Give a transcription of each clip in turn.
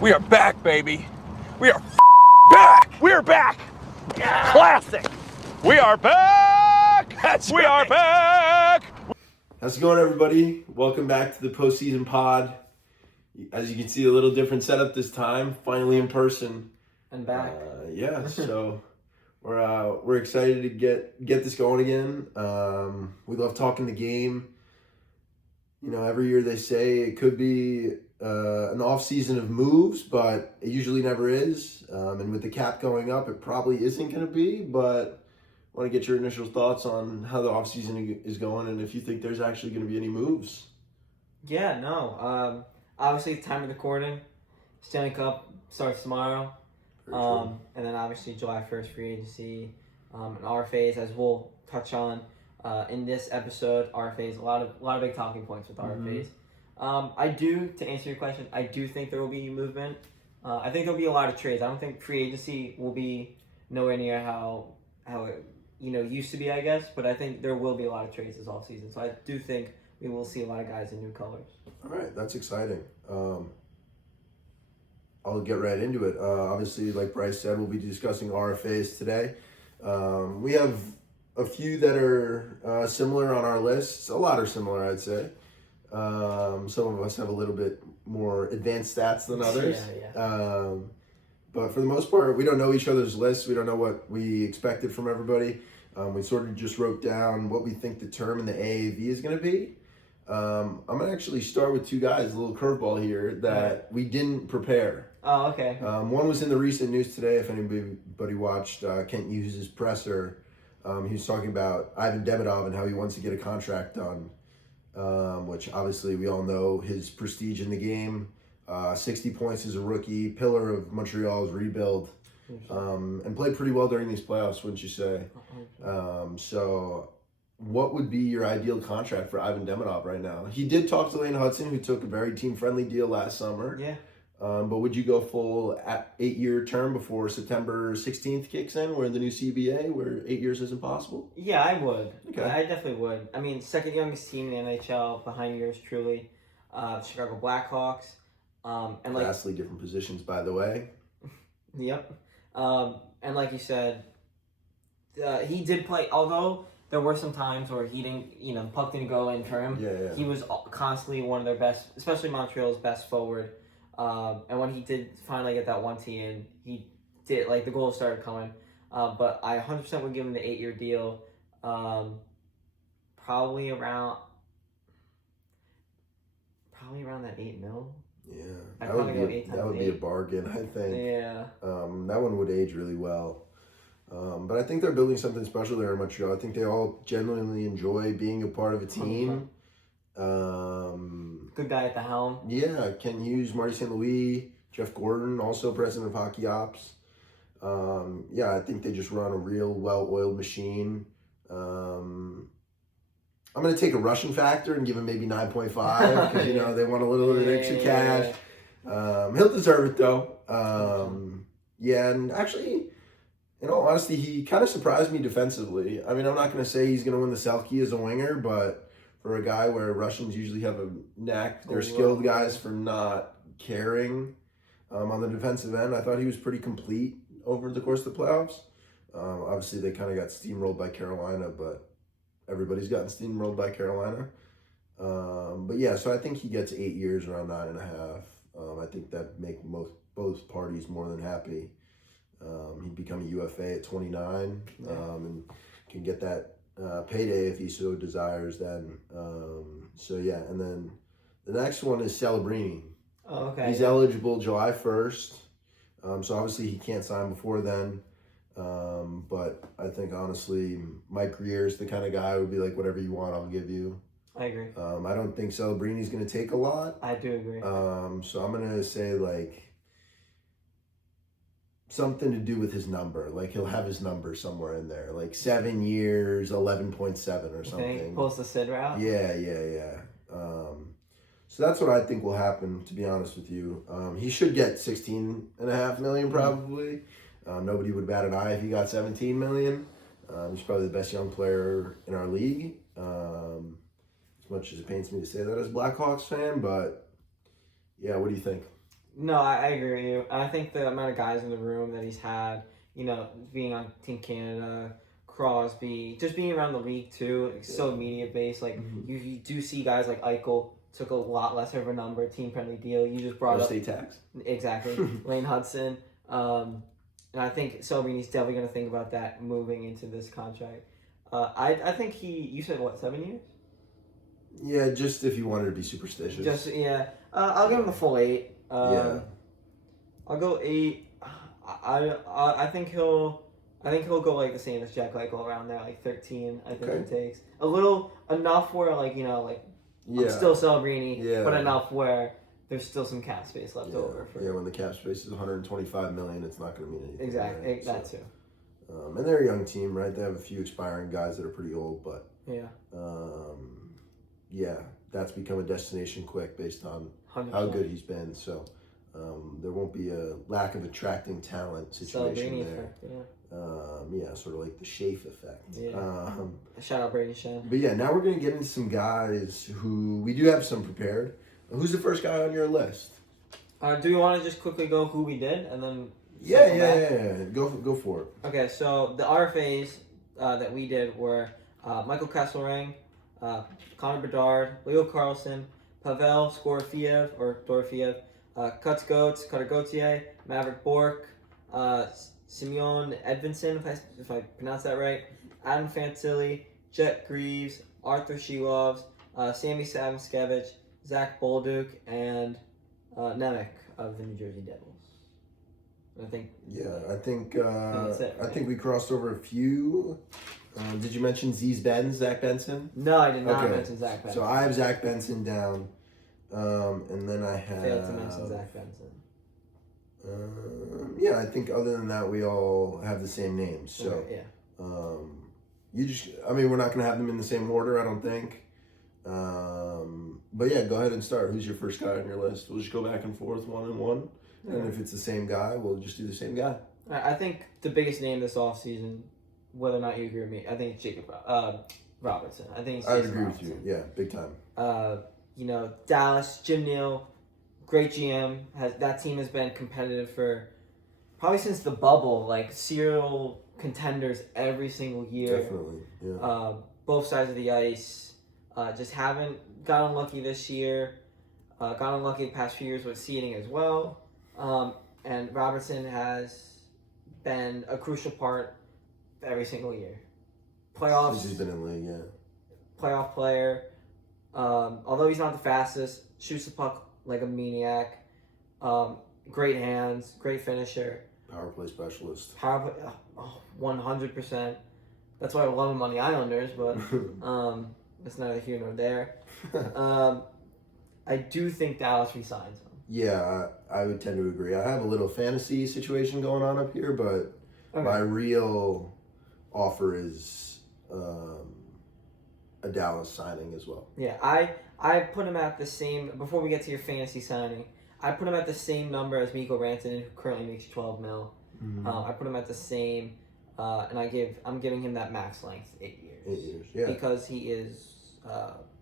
We are back, baby. We are back. We are back. Yeah. Classic. We are back. We are back. How's it going, everybody? Welcome back to the postseason pod. As you can see, a little different setup this time. Finally in person. And back. So we're excited to get this going again. We love talking the game. You know, every year they say it could be an off-season of moves, but it usually never is. And with the cap going up, it probably isn't going to be. But I want to get your initial thoughts on how the off-season is going and if you think there's actually going to be any moves. Yeah, no. Obviously, time of recording, Stanley Cup starts tomorrow. And then obviously July 1st free agency and RFAs, as we'll touch on in this episode. RFAs, a lot of big talking points with RFAs. To answer your question, I do think there will be movement. I think there'll be a lot of trades. I don't think free agency will be nowhere near how it used to be, I guess. But I think there will be a lot of trades this offseason. So I do think we will see a lot of guys in new colors. All right, that's exciting. I'll get right into it. Obviously, like Bryce said, we'll be discussing RFAs today. We have a few that are similar on our lists. A lot are similar, I'd say. Some of us have a little bit more advanced stats than others. Yeah. But for the most part, we don't know each other's lists. We don't know what we expected from everybody. We sort of just wrote down what we think the term in the AAV is going to be. I'm going to actually start with two guys, a little curveball here, that we didn't prepare. Oh, okay. One was in the recent news today, if anybody watched Kent Hughes' presser. He was talking about Ivan Demidov and how he wants to get a contract done, which obviously we all know his prestige in the game. 60 points as a rookie, pillar of Montreal's rebuild, and played pretty well during these playoffs, wouldn't you say? So what would be your ideal contract for Ivan Demidov right now? He did talk to Lane Hudson, who took a very team-friendly deal last summer. Yeah. But would you go full 8-year term before September 16th kicks in, where the new CBA, where 8 years isn't possible? Yeah, I would. Okay. I definitely would. I mean, second youngest team in the NHL, behind yours truly, Chicago Blackhawks. Vastly different positions, by the way. Yep. And like you said, he did play, although there were some times where he didn't, puck didn't go in for him. Yeah. He was constantly one of their best, especially Montreal's best forward. And when he did finally get that 1T in, he did, the goals started coming. But I 100% would give him the 8-year deal. Probably around that $8 million. Yeah, that would be a bargain, I think. Yeah. That one would age really well. But I think they're building something special there in Montreal. I think they all genuinely enjoy being a part of a team. Good guy at the helm. Yeah, Kent Hughes, Marty St. Louis, Jeff Gordon, also president of Hockey Ops. I think they just run a real well-oiled machine. I'm going to take a Russian factor and give him maybe 9.5 because, they want a little bit of extra cash. He'll deserve it, though. And actually, in all honesty, he kind of surprised me defensively. I mean, I'm not going to say he's going to win the South Key as a winger, but for a guy where Russians usually have a knack, they're skilled guys for not caring on the defensive end, I thought he was pretty complete over the course of the playoffs. Obviously, they kind of got steamrolled by Carolina, but everybody's gotten steamrolled by Carolina. So I think he gets 8 years, around 9.5. I think that make both parties more than happy. He'd become a UFA at 29 and can get that payday if he so desires then. And then the next one is Celebrini. Oh, okay. He's eligible July 1st. So obviously he can't sign before then. But I think honestly, Mike Grier's the kind of guy who would be like, whatever you want, I'll give you. I agree. I don't think Celebrini's going to take a lot. I do agree. So I'm going to say something to do with his number. He'll have his number somewhere in there. 7 years, 11.7 or something. Think pulls the Sid route? Yeah. So that's what I think will happen, to be honest with you. He should get $16.5 million probably. Nobody would bat an eye if he got $17 million. He's probably the best young player in our league. As much as it pains me to say that as a Blackhawks fan, but yeah, what do you think? No, I agree with you. I think the amount of guys in the room that he's had, being on Team Canada, Crosby, just being around the league too, it's so media based. Like you do see guys like Eichel took a lot less of a number, team friendly deal. You just brought up state tax. Exactly. Lane Hudson. And I think Celebini's definitely going to think about that moving into this contract. I think you said what, 7 years? Yeah, just if you wanted to be superstitious. I'll give him the full 8. Yeah. I'll go 8. I think he'll go like the same as Jack Eichel around there, like 13. I think he takes a little enough where I'm still Celebrini, but enough where there's still some cap space left over. When the cap space is $125 million, it's not going to mean anything. Exactly, right? that too. And they're a young team, right? They have a few expiring guys that are pretty old, but that's become a destination quick based on 100%. how good he's been. So there won't be a lack of attracting talent situation Celebrini there. Effect, sort of like the Shafe effect. Shout out Brady Shen. But now we're going to get into some guys who we do have some prepared. Who's the first guy on your list? Do you want to just quickly go who we did and then? Go for it. Okay, so the RFAs that we did were Michael Kesselring, Connor Bedard, Leo Carlson, Pavel Dorofiev, Cuts Goats, Cutter Gauthier, Maverick Bork, Simeon Edvinson, if I pronounce that right, Adam Fantilli, Jet Greaves, Arthur Shilovs, Sammy Saviskevich, Zach Bolduc, and Nemec of the New Jersey Devils. I think. That's it, right? I think we crossed over a few. Did you mention Zach Benson? No, I did not mention Zach Benson. So I have Zach Benson down, and then I have. Failed to mention Zach Benson. I think other than that, we all have the same names. So, we're not going to have them in the same order, I don't think. But go ahead and start. Who's your first guy on your list? We'll just go back and forth, one and one. And if it's the same guy, we'll just do the same guy. I think the biggest name this offseason, whether or not you agree with me, I think it's Jacob Robertson. I think I would agree with you. Yeah, big time. Dallas, Jim Neal, great GM. That team has been competitive for probably since the bubble, like serial contenders every single year. Definitely, yeah. Both sides of the ice. Just haven't got unlucky this year. Got unlucky the past few years with seeding as well. And Robertson has been a crucial part every single year. Playoffs. Since he's been in the league, Playoff player. Although he's not the fastest, shoots the puck like a maniac. Great hands, great finisher. Power play specialist. 100%. That's why I love him on the Islanders, but that's neither here nor there. I do think Dallas resigns him. Yeah, I would tend to agree. I have a little fantasy situation going on up here, but my real offer is a Dallas signing as well. Yeah, I put him at the same, before we get to your fantasy signing, I put him at the same number as Mikko Rantanen, who currently makes $12 million. Mm-hmm. I put him at the same, and I'm giving him that max length, 8 years. 8 years, yeah. Because he is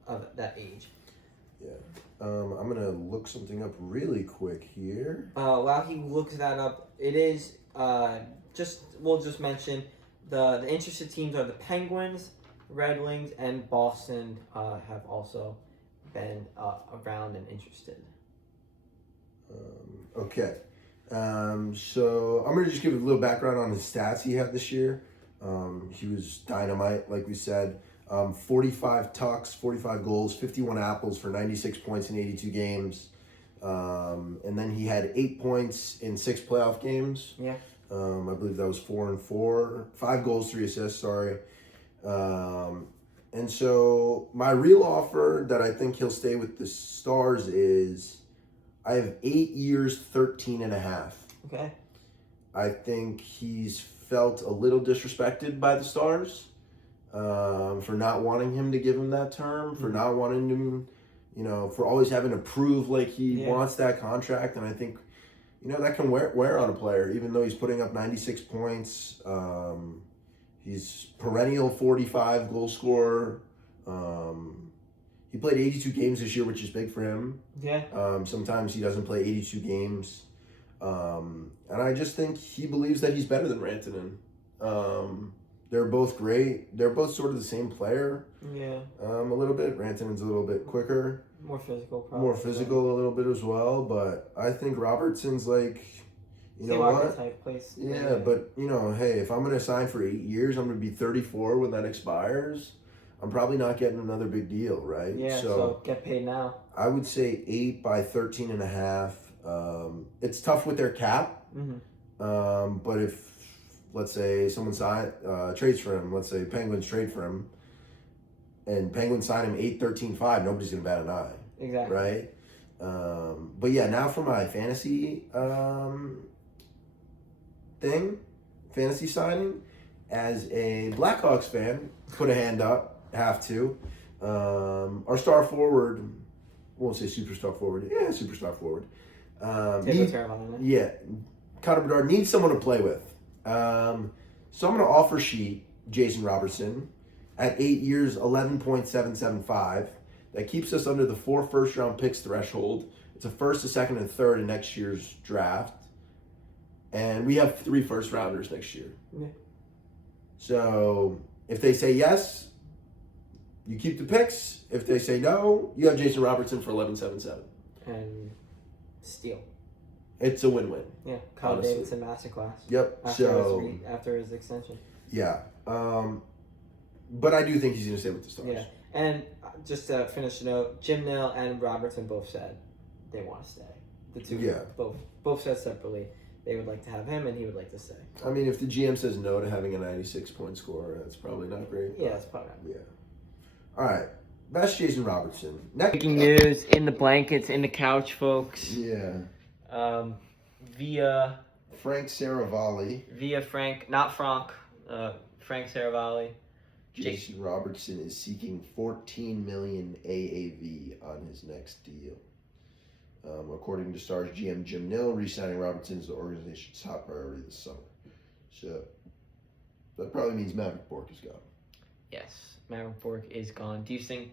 of that age. Yeah. I'm going to look something up really quick here. While he looks that up, it is, we'll just mention, the interested teams are the Penguins, Red Wings, and Boston have also been around and interested. Okay. So I'm going to just give a little background on his stats he had this year. He was dynamite, like we said. 45 tucks, 45 goals, 51 apples for 96 points in 82 games. And then he had 8 points in 6 playoff games. Yeah. I believe that was 4 and 4. 5 goals, 3 assists, sorry. And so my real offer that I think he'll stay with the Stars is I have 8 years, 13 and a half. Okay. I think he's felt a little disrespected by the Stars for not wanting him to give him that term, for not wanting him, for always having to prove like he wants that contract. And I think, that can wear on a player, even though he's putting up 96 points. He's perennial 45 goal scorer. He played 82 games this year, which is big for him. Yeah. Sometimes he doesn't play 82 games. And I just think he believes that he's better than Rantanen. They're both great. They're both sort of the same player. Yeah. A little bit. Rantanen's a little bit quicker. More physical, probably. More physical a little bit as well. But I think Robertson's like, you know what? Type place. Yeah, but, you know, hey, if I'm going to sign for 8 years, I'm going to be 34 when that expires. I'm probably not getting another big deal, right? Yeah, so get paid now. I would say 8 by 13 and a half. It's tough with their cap. Mm-hmm. But if, let's say, someone trades for him, let's say Penguins trade for him, and Penguins sign him 8-13-5, nobody's going to bat an eye. Exactly. Right? But yeah, now for my fantasy fantasy signing, as a Blackhawks fan, put a hand up. Have to. Our star forward, won't say superstar forward. Yeah, superstar forward. Connor Bedard needs someone to play with. So I'm going to offer sheet Jason Robertson at 8 years, 11.775. That keeps us under the 4 first-round picks threshold. It's a first, a second, and a third in next year's draft. And we have 3 first-rounders next year. Yeah. So if they say yes, you keep the picks. If they say no, you have Jason Robertson for 11.77. And steal. It's a win-win. Yeah, Kyle Davidson masterclass. Yep. After his extension. Yeah. But I do think he's going to stay with the Stars. Yeah. And just to finish the note, Jim Nill and Robertson both said they want to stay. The two both said separately they would like to have him and he would like to stay. I mean, if the GM says no to having a 96-point scorer, that's probably not great. Yeah, it's probably not. Yeah. All right. That's Jason Robertson. Next. Breaking news in the blankets, in the couch, folks. Yeah. Via Frank Saravalli. Frank Saravalli. Jason Robertson is seeking $14 million AAV on his next deal. According to Stars GM Jim Nill, re-signing Robertson is the organization's top priority this summer. So that probably means Maverick Bourque is gone. Yes, Maverick Bourque is gone. Do you think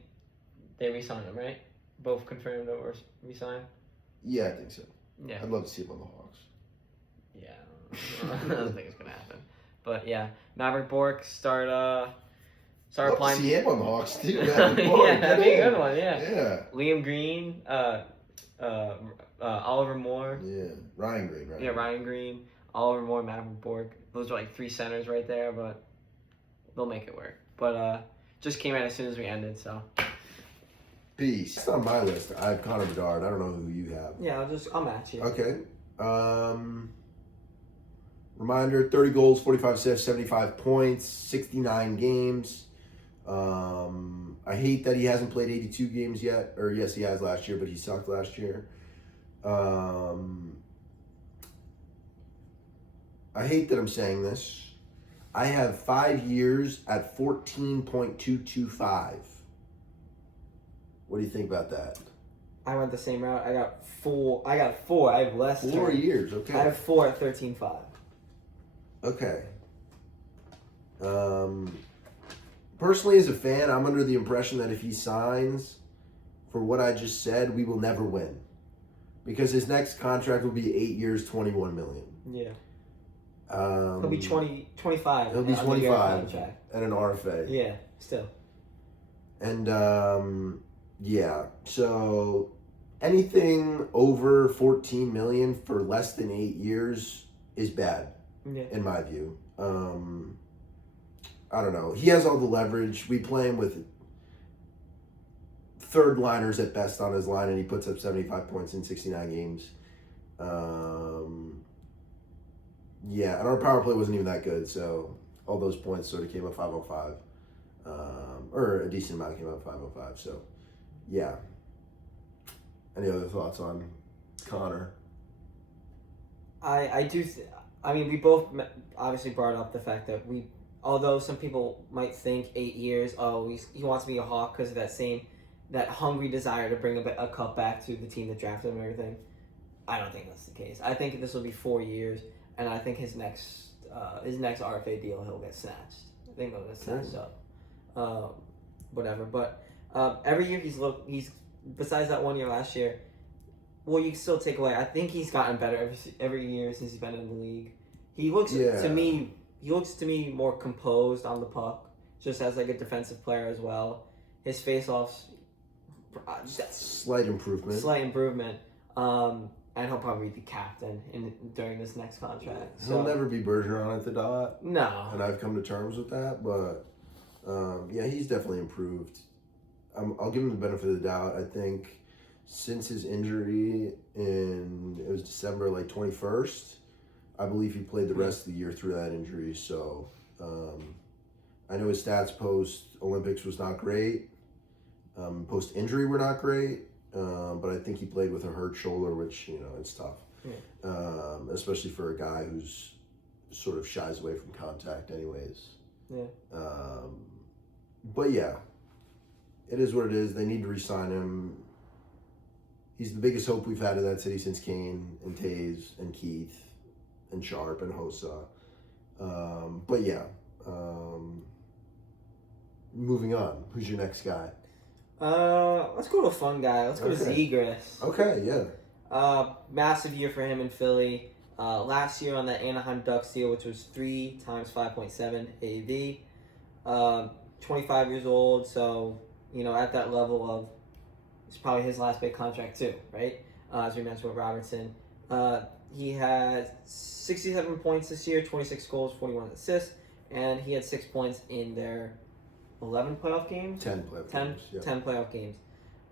they re-sign him, right? Both confirmed or re-sign? Yeah, I think so. Yeah. I'd love to see him on the Hawks. Yeah. I don't think it's going to happen. But yeah, Maverick Bourque start applying. See him on the Hawks too. Yeah, that'd be a good one. Yeah. Yeah. Liam Green, Oliver Moore. Yeah. Ryan Green. Right? Yeah, Ryan Green, Oliver Moore, Maverick Bourque. Those are like 3 centers right there, but they'll make it work. But just came out as soon as we ended, so. Peace. It's on my list. I have Connor Bedard. I don't know who you have. Yeah, I'll match you. Okay. Reminder: 30 goals, 45 assists, 75 points, 69 games. I hate that he hasn't played 82 games yet. Or yes, he has last year, but he sucked last year. I hate that I'm saying this. I have 5 years at 14.225. What do you think about that? I went the same route. I got 4. I have less. 4 years, okay. I have 4 at 13.5. Okay. Personally, as a fan, I'm under the impression that if he signs for what I just said, we will never win. Because his next contract will be 8 years, $21 million. Yeah. He'll be 25. He'll be 25 at an RFA. Yeah, still. And, yeah. So, anything over $14 million for less than 8 years is bad, in my view. I don't know. He has all the leverage. We play him with third liners at best on his line, and he puts up 75 points in 69 games. Yeah, and our power play wasn't even that good, so all those points sort of came up 505. Or a decent amount came up 505. So, yeah. Any other thoughts on Connor? I do. I mean, we both obviously brought up the fact that although some people might think 8 years, he wants to be a Hawk because of that hungry desire to bring a cup back to the team that drafted him and everything. I don't think that's the case. I think this will be 4 years, and I think his next RFA deal he'll get snatched. I think he'll get snatched up. Whatever, but Every year he's besides that 1 year last year. Well, you can still take away. I think he's gotten better every year since he's been in the league. He looks to me. He looks to me more composed on the puck, just as like a defensive player as well. His face-offs, slight improvement. And he'll probably be the captain during this next contract. He'll never be Bergeron at the dot. No. And I've come to terms with that, but yeah, he's definitely improved. I'll give him the benefit of the doubt. I think since his injury it was December 21st, I believe he played the rest of the year through that injury. So I know his stats post-Olympics was not great. Post-injury were not great. But I think he played with a hurt shoulder, which, it's tough. Yeah. Especially for a guy who's sort of shies away from contact anyways. Yeah. But yeah, it is what it is. They need to re-sign him. He's the biggest hope we've had in that city since Kane and Taves and Keith and Sharp and Hossa. But yeah, moving on. Who's your next guy? Let's go to a fun guy. Let's go to Zegras. Okay, yeah. Massive year for him in Philly. Last year on that Anaheim Ducks deal, which was 3 times 5.7 AAV. 25 years old, so at that level of, it's probably his last big contract too, right? As we mentioned with Robertson. He had 67 points this year, 26 goals, 41 assists, and he had 6 points in their 11 playoff games? 10 playoff games. Yeah. 10 playoff games.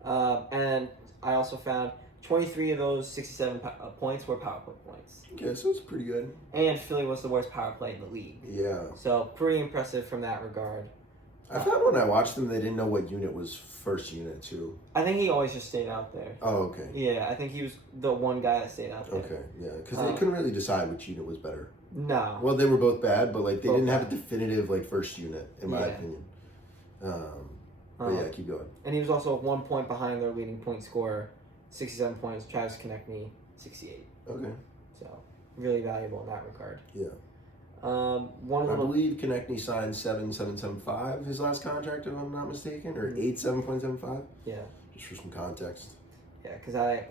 And I also found 23 of those 67 points were power play points. Okay, so it's pretty good. And Philly was the worst power play in the league. Yeah. So pretty impressive from that regard. I found when I watched them, they didn't know what unit was first unit too. I think he always just stayed out there. Oh, okay. Yeah, I think he was the one guy that stayed out there. Okay, yeah, because they couldn't really decide which unit was better. No. Well, they were both bad, but they didn't have a definitive first unit, in my opinion. But yeah, keep going. And he was also 1 point behind their leading point scorer, 67 points. Travis Konechny, 68. Okay. So really valuable in that regard. Yeah. I believe Konechny signed 7.775 his last contract, if I'm not mistaken, or 7.75. Yeah. Just for some context. Yeah, because I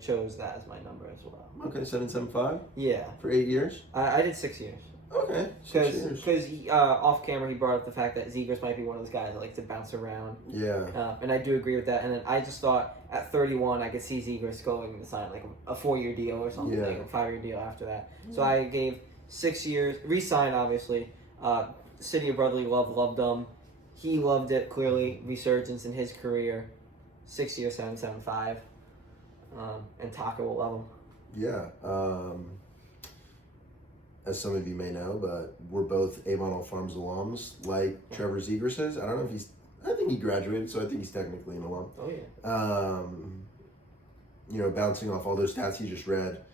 chose that as my number as well. Okay, 7.75. Yeah. For 8 years. I did 6 years. Okay, 6 years. Because off camera he brought up the fact that Zegras might be one of those guys that likes to bounce around. Yeah. And I do agree with that. And then I just thought at 31 I could see Zegras going to sign a 4-year deal or something, like a 5-year deal after that. So I gave 6 years, re-signed obviously. City of Brotherly Love loved him. He loved it, clearly. Resurgence in his career. 6 years, 7.75. And Taka will love him. Yeah. As some of you may know, but we're both Avon All Farms alums, like Trevor Zegras is. I don't know if I think he graduated, so I think he's technically an alum. Oh, yeah. Bouncing off all those stats he just read,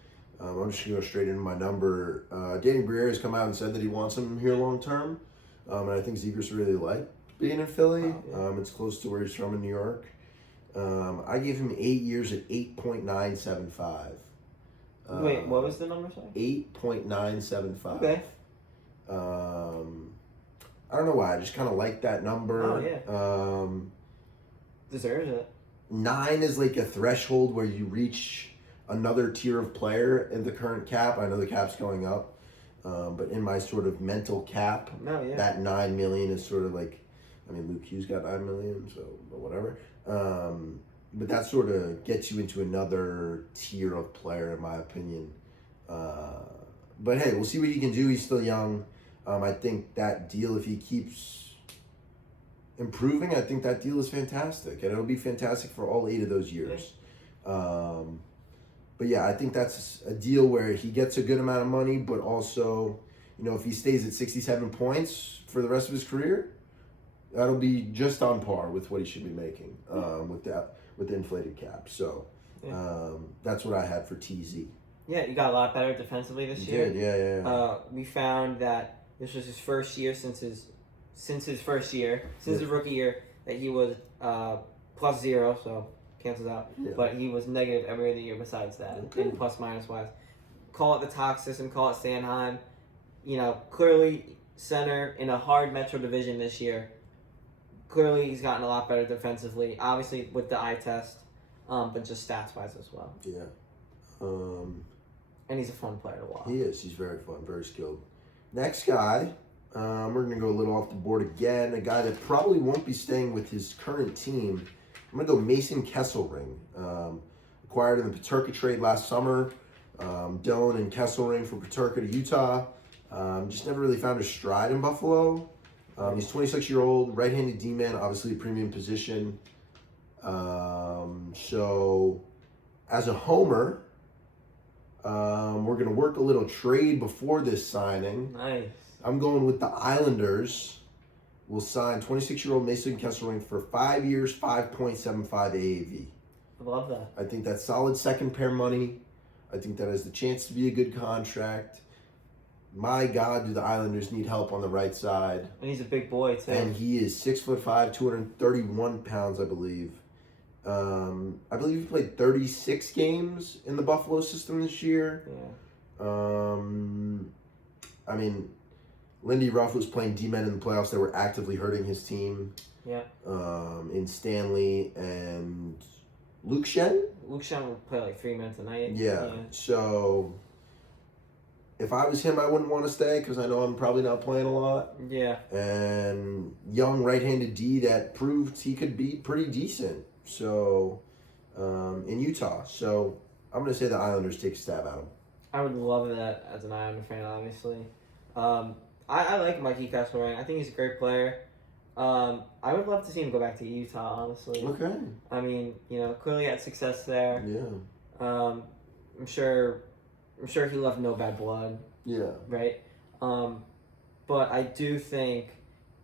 I'm just going to go straight into my number. Danny Briere has come out and said that he wants him here long term, and I think Zegras really liked being in Philly. Oh, yeah. It's close to where he's from in New York. I gave him 8 years at 8.975. Wait, what was the number, sorry? 8.975. Okay. I don't know why. I just kind of like that number. Oh, yeah. Deserves it. 9 is a threshold where you reach another tier of player in the current cap. I know the cap's going up, but in my sort of mental cap, that 9 million is sort of Luke Hughes got 9 million, so whatever. But that sort of gets you into another tier of player, in my opinion. But hey, we'll see what he can do. He's still young. I think that deal, if he keeps improving, I think that deal is fantastic. And it'll be fantastic for all 8 of those years. But yeah, I think that's a deal where he gets a good amount of money, but also, if he stays at 67 points for the rest of his career, that'll be just on par with what he should be making with the inflated cap. So that's what I had for TZ. Yeah, you got a lot better defensively this year. Yeah. We found that this was his first year since his rookie year that he was +0, so cancels out. Yeah. But he was negative every other year besides that, in plus minus wise. Call it the Talk system, call it Sanheim. Clearly center in a hard Metro division this year. clearly he's gotten a lot better defensively. Obviously with the eye test, but just stats wise as well. Yeah. And he's a fun player to watch. He is. He's very fun, very skilled. Next guy, we're going to go a little off the board again. A guy that probably won't be staying with his current team. I'm going to go Mason Kesselring. Acquired in the Paterka trade last summer. Doan and Kesselring from Paterka to Utah. Just never really found his stride in Buffalo. He's 26-year-old, right-handed D-man, obviously a premium position. So, as a homer, we're going to work a little trade before this signing. Nice. I'm going with the Islanders. We'll sign 26-year-old Mason Kesselring for 5 years, 5.75 AAV. I love that. I think that's solid second pair money. I think that has the chance to be a good contract. My God, do the Islanders need help on the right side. And he's a big boy, too. And he is 6'5", 231 pounds, I believe. I believe he played 36 games in the Buffalo system this year. Yeah. I mean, Lindy Ruff was playing D-men in the playoffs that were actively hurting his team. Yeah. In Stanley and Luke Shen. Luke Shen will play like 3 minutes a night. Yeah. So if I was him, I wouldn't want to stay because I know I'm probably not playing a lot. Yeah. And young right-handed D that proved he could be pretty decent. So in Utah. So I'm going to say the Islanders take a stab at him. I would love that as an Islander fan, obviously. I like Mikey Kesselring. I think he's a great player. I would love to see him go back to Utah, honestly. Okay. I mean, clearly had success there. Yeah. I'm sure he left no bad blood. Yeah. Right? But I do think,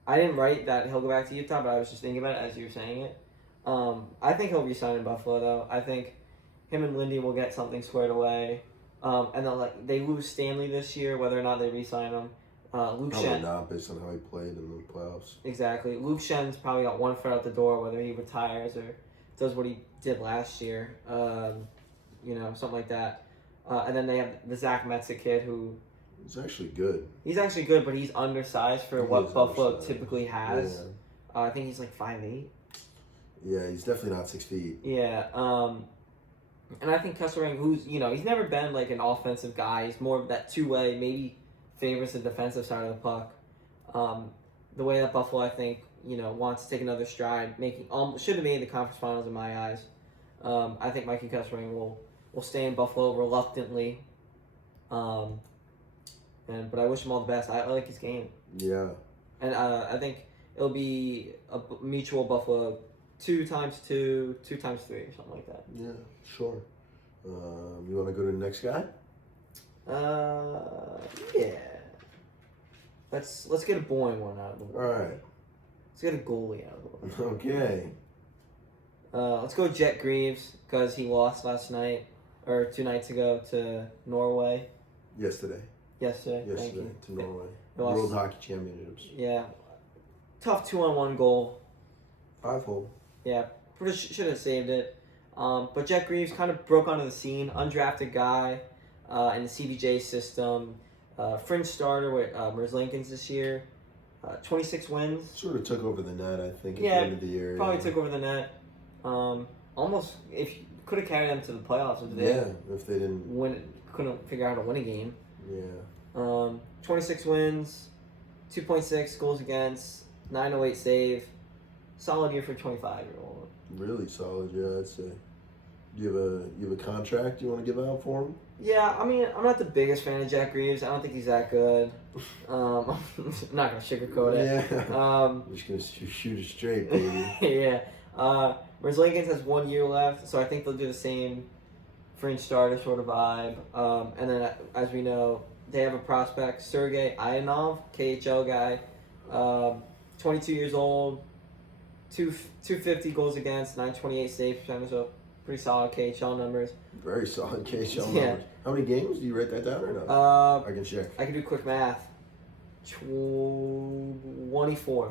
I didn't write that he'll go back to Utah, but I was just thinking about it as you were saying it. I think he'll resign in Buffalo, though. I think him and Lindy will get something squared away. And they lose Stanley this year, whether or not they re-sign him. Luke Probably Shen. not, based on how he played in the playoffs. Exactly. Luke Shen's probably got one foot out the door, whether he retires or does what he did last year. Something like that. And then they have the Zach Metza kid who... He's actually good. He's actually good, but he's undersized for what Buffalo typically has. Yeah. I think he's like 5'8". Yeah, he's definitely not 6 feet. Yeah. And I think Kesselring, who's, he's never been like an offensive guy. He's more of that two-way, maybe favors the defensive side of the puck. The way that Buffalo, I think, wants to take another stride, should have made the conference finals in my eyes. I think Mikey Kesselring will stay in Buffalo reluctantly. But I wish him all the best. I like his game. Yeah. And I think it'll be a mutual Buffalo 2x2, 2x3, or something like that. Yeah, sure. You want to go to the next guy? Yeah. Let's get a boring one out of the way. All right. Let's get a goalie out of the way. Okay. Let's go Jet Greaves because he lost last night or 2 nights ago to Norway. Yesterday. Yesterday. Thank you. To Norway. Lost. World Hockey Championships. Yeah. Tough 2-on-1 goal. 5-hole. Yeah, should have saved it. But Jet Greaves kind of broke onto the scene. Undrafted guy in the CBJ system. Fringe starter with Merzlikins this year. 26 wins. Sort of took over the net, I think, at Yeah, the end of the year. Probably took over the net. Almost, if could have carried them to the playoffs if they didn't couldn't figure out how to win a game. Yeah. 26 wins, 2.6 goals against, 908 save. Solid year for a 25-year-old. Really solid, yeah, I'd say. Do you have a contract you want to give out for him? Yeah, I mean, I'm not the biggest fan of Jack Greaves. I don't think he's that good. I'm not gonna sugarcoat it. Yeah. I'm just gonna shoot it straight, baby. Yeah. Merzlikins has 1 year left, so I think they'll do the same fringe starter sort of vibe. And then, as we know, they have a prospect, Sergei Ivanov, KHL guy, 22 years old, 250 goals against, 928 save percentage, so pretty solid KHL numbers. Very solid KHL Yeah. numbers. How many games? Do you write that down or not? I can check. I can do quick math. 24. I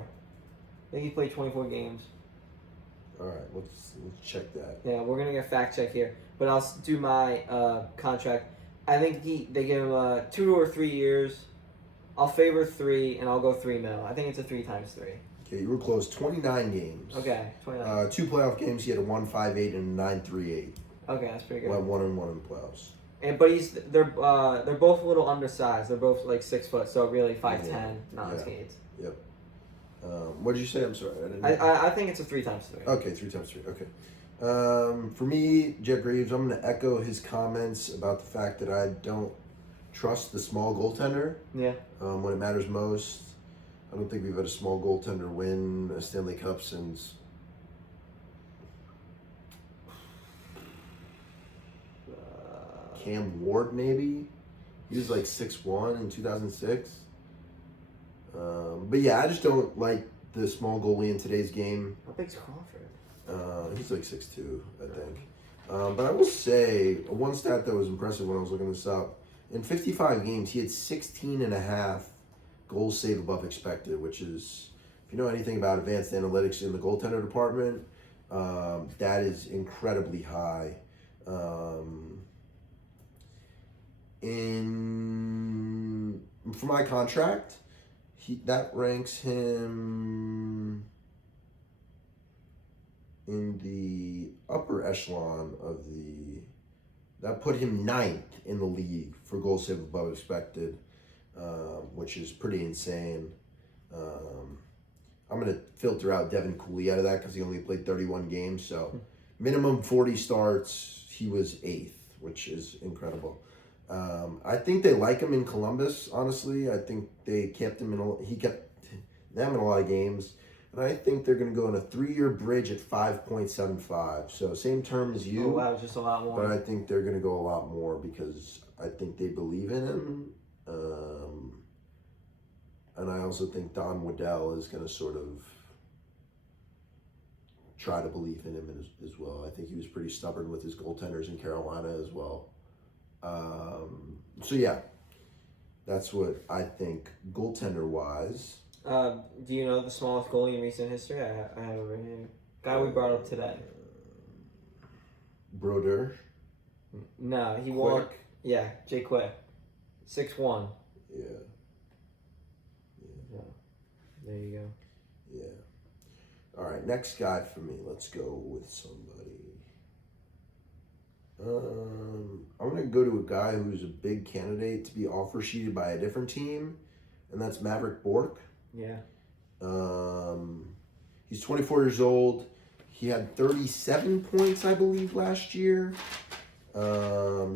think he played 24 games. All right, let's check that. Yeah, we're gonna get a fact check here, but I'll do my contract. I think they give him 2 or 3 years. I'll favor 3, and I'll go 3 mil. I think it's a 3 times 3. Okay, you were close. 29 games. Okay, 29. 2 playoff games. He had a 1.58 and a 9.38. Okay, that's pretty good. Went 1-1 in the playoffs. But they're both a little undersized. They're both like 6 foot, so really 5'10", non-skates. Yep. What did you say? I'm sorry. I think it's a 3x3. Okay, 3x3. Okay. For me, Jet Graves, I'm going to echo his comments about the fact that I don't trust the small goaltender. Yeah. When it matters most. I don't think we've had a small goaltender win a Stanley Cup since Cam Ward, maybe. He was like 6'1" in 2006. But yeah, I just don't like the small goalie in today's game. How big's Crawford? He's like 6'2", I think. But I will say, one stat that was impressive when I was looking this up, in 55 games, he had 16.5 goals saved above expected, which is, if you know anything about advanced analytics in the goaltender department, that is incredibly high. For my contract, that ranks him in the upper echelon of that put him 9th in the league for goals saved above expected, which is pretty insane. I'm going to filter out Devin Cooley out of that because he only played 31 games. So minimum 40 starts, he was 8th, which is incredible. I think they like him in Columbus, honestly. I think they kept him he kept them in a lot of games. And I think they're going to go on a 3-year bridge at 5.75. So same term as you. Oh, wow, just a lot more. But I think they're going to go a lot more because I think they believe in him. And I also think Don Waddell is going to sort of try to believe in him as well. I think he was pretty stubborn with his goaltenders in Carolina as well. So yeah, that's what I think goaltender-wise. Do you know the smallest goalie in recent history? I have over here. Guy we brought up today. Brodeur. No, he won. Yeah, Jay Quick. 6'1". Yeah. There you go. Yeah. All right, next guy for me. Let's go with somebody. I'm going to go to a guy who's a big candidate to be offer sheeted by a different team, and that's Maverick Bourque. Yeah. He's 24 years old. He had 37 points, I believe, last year.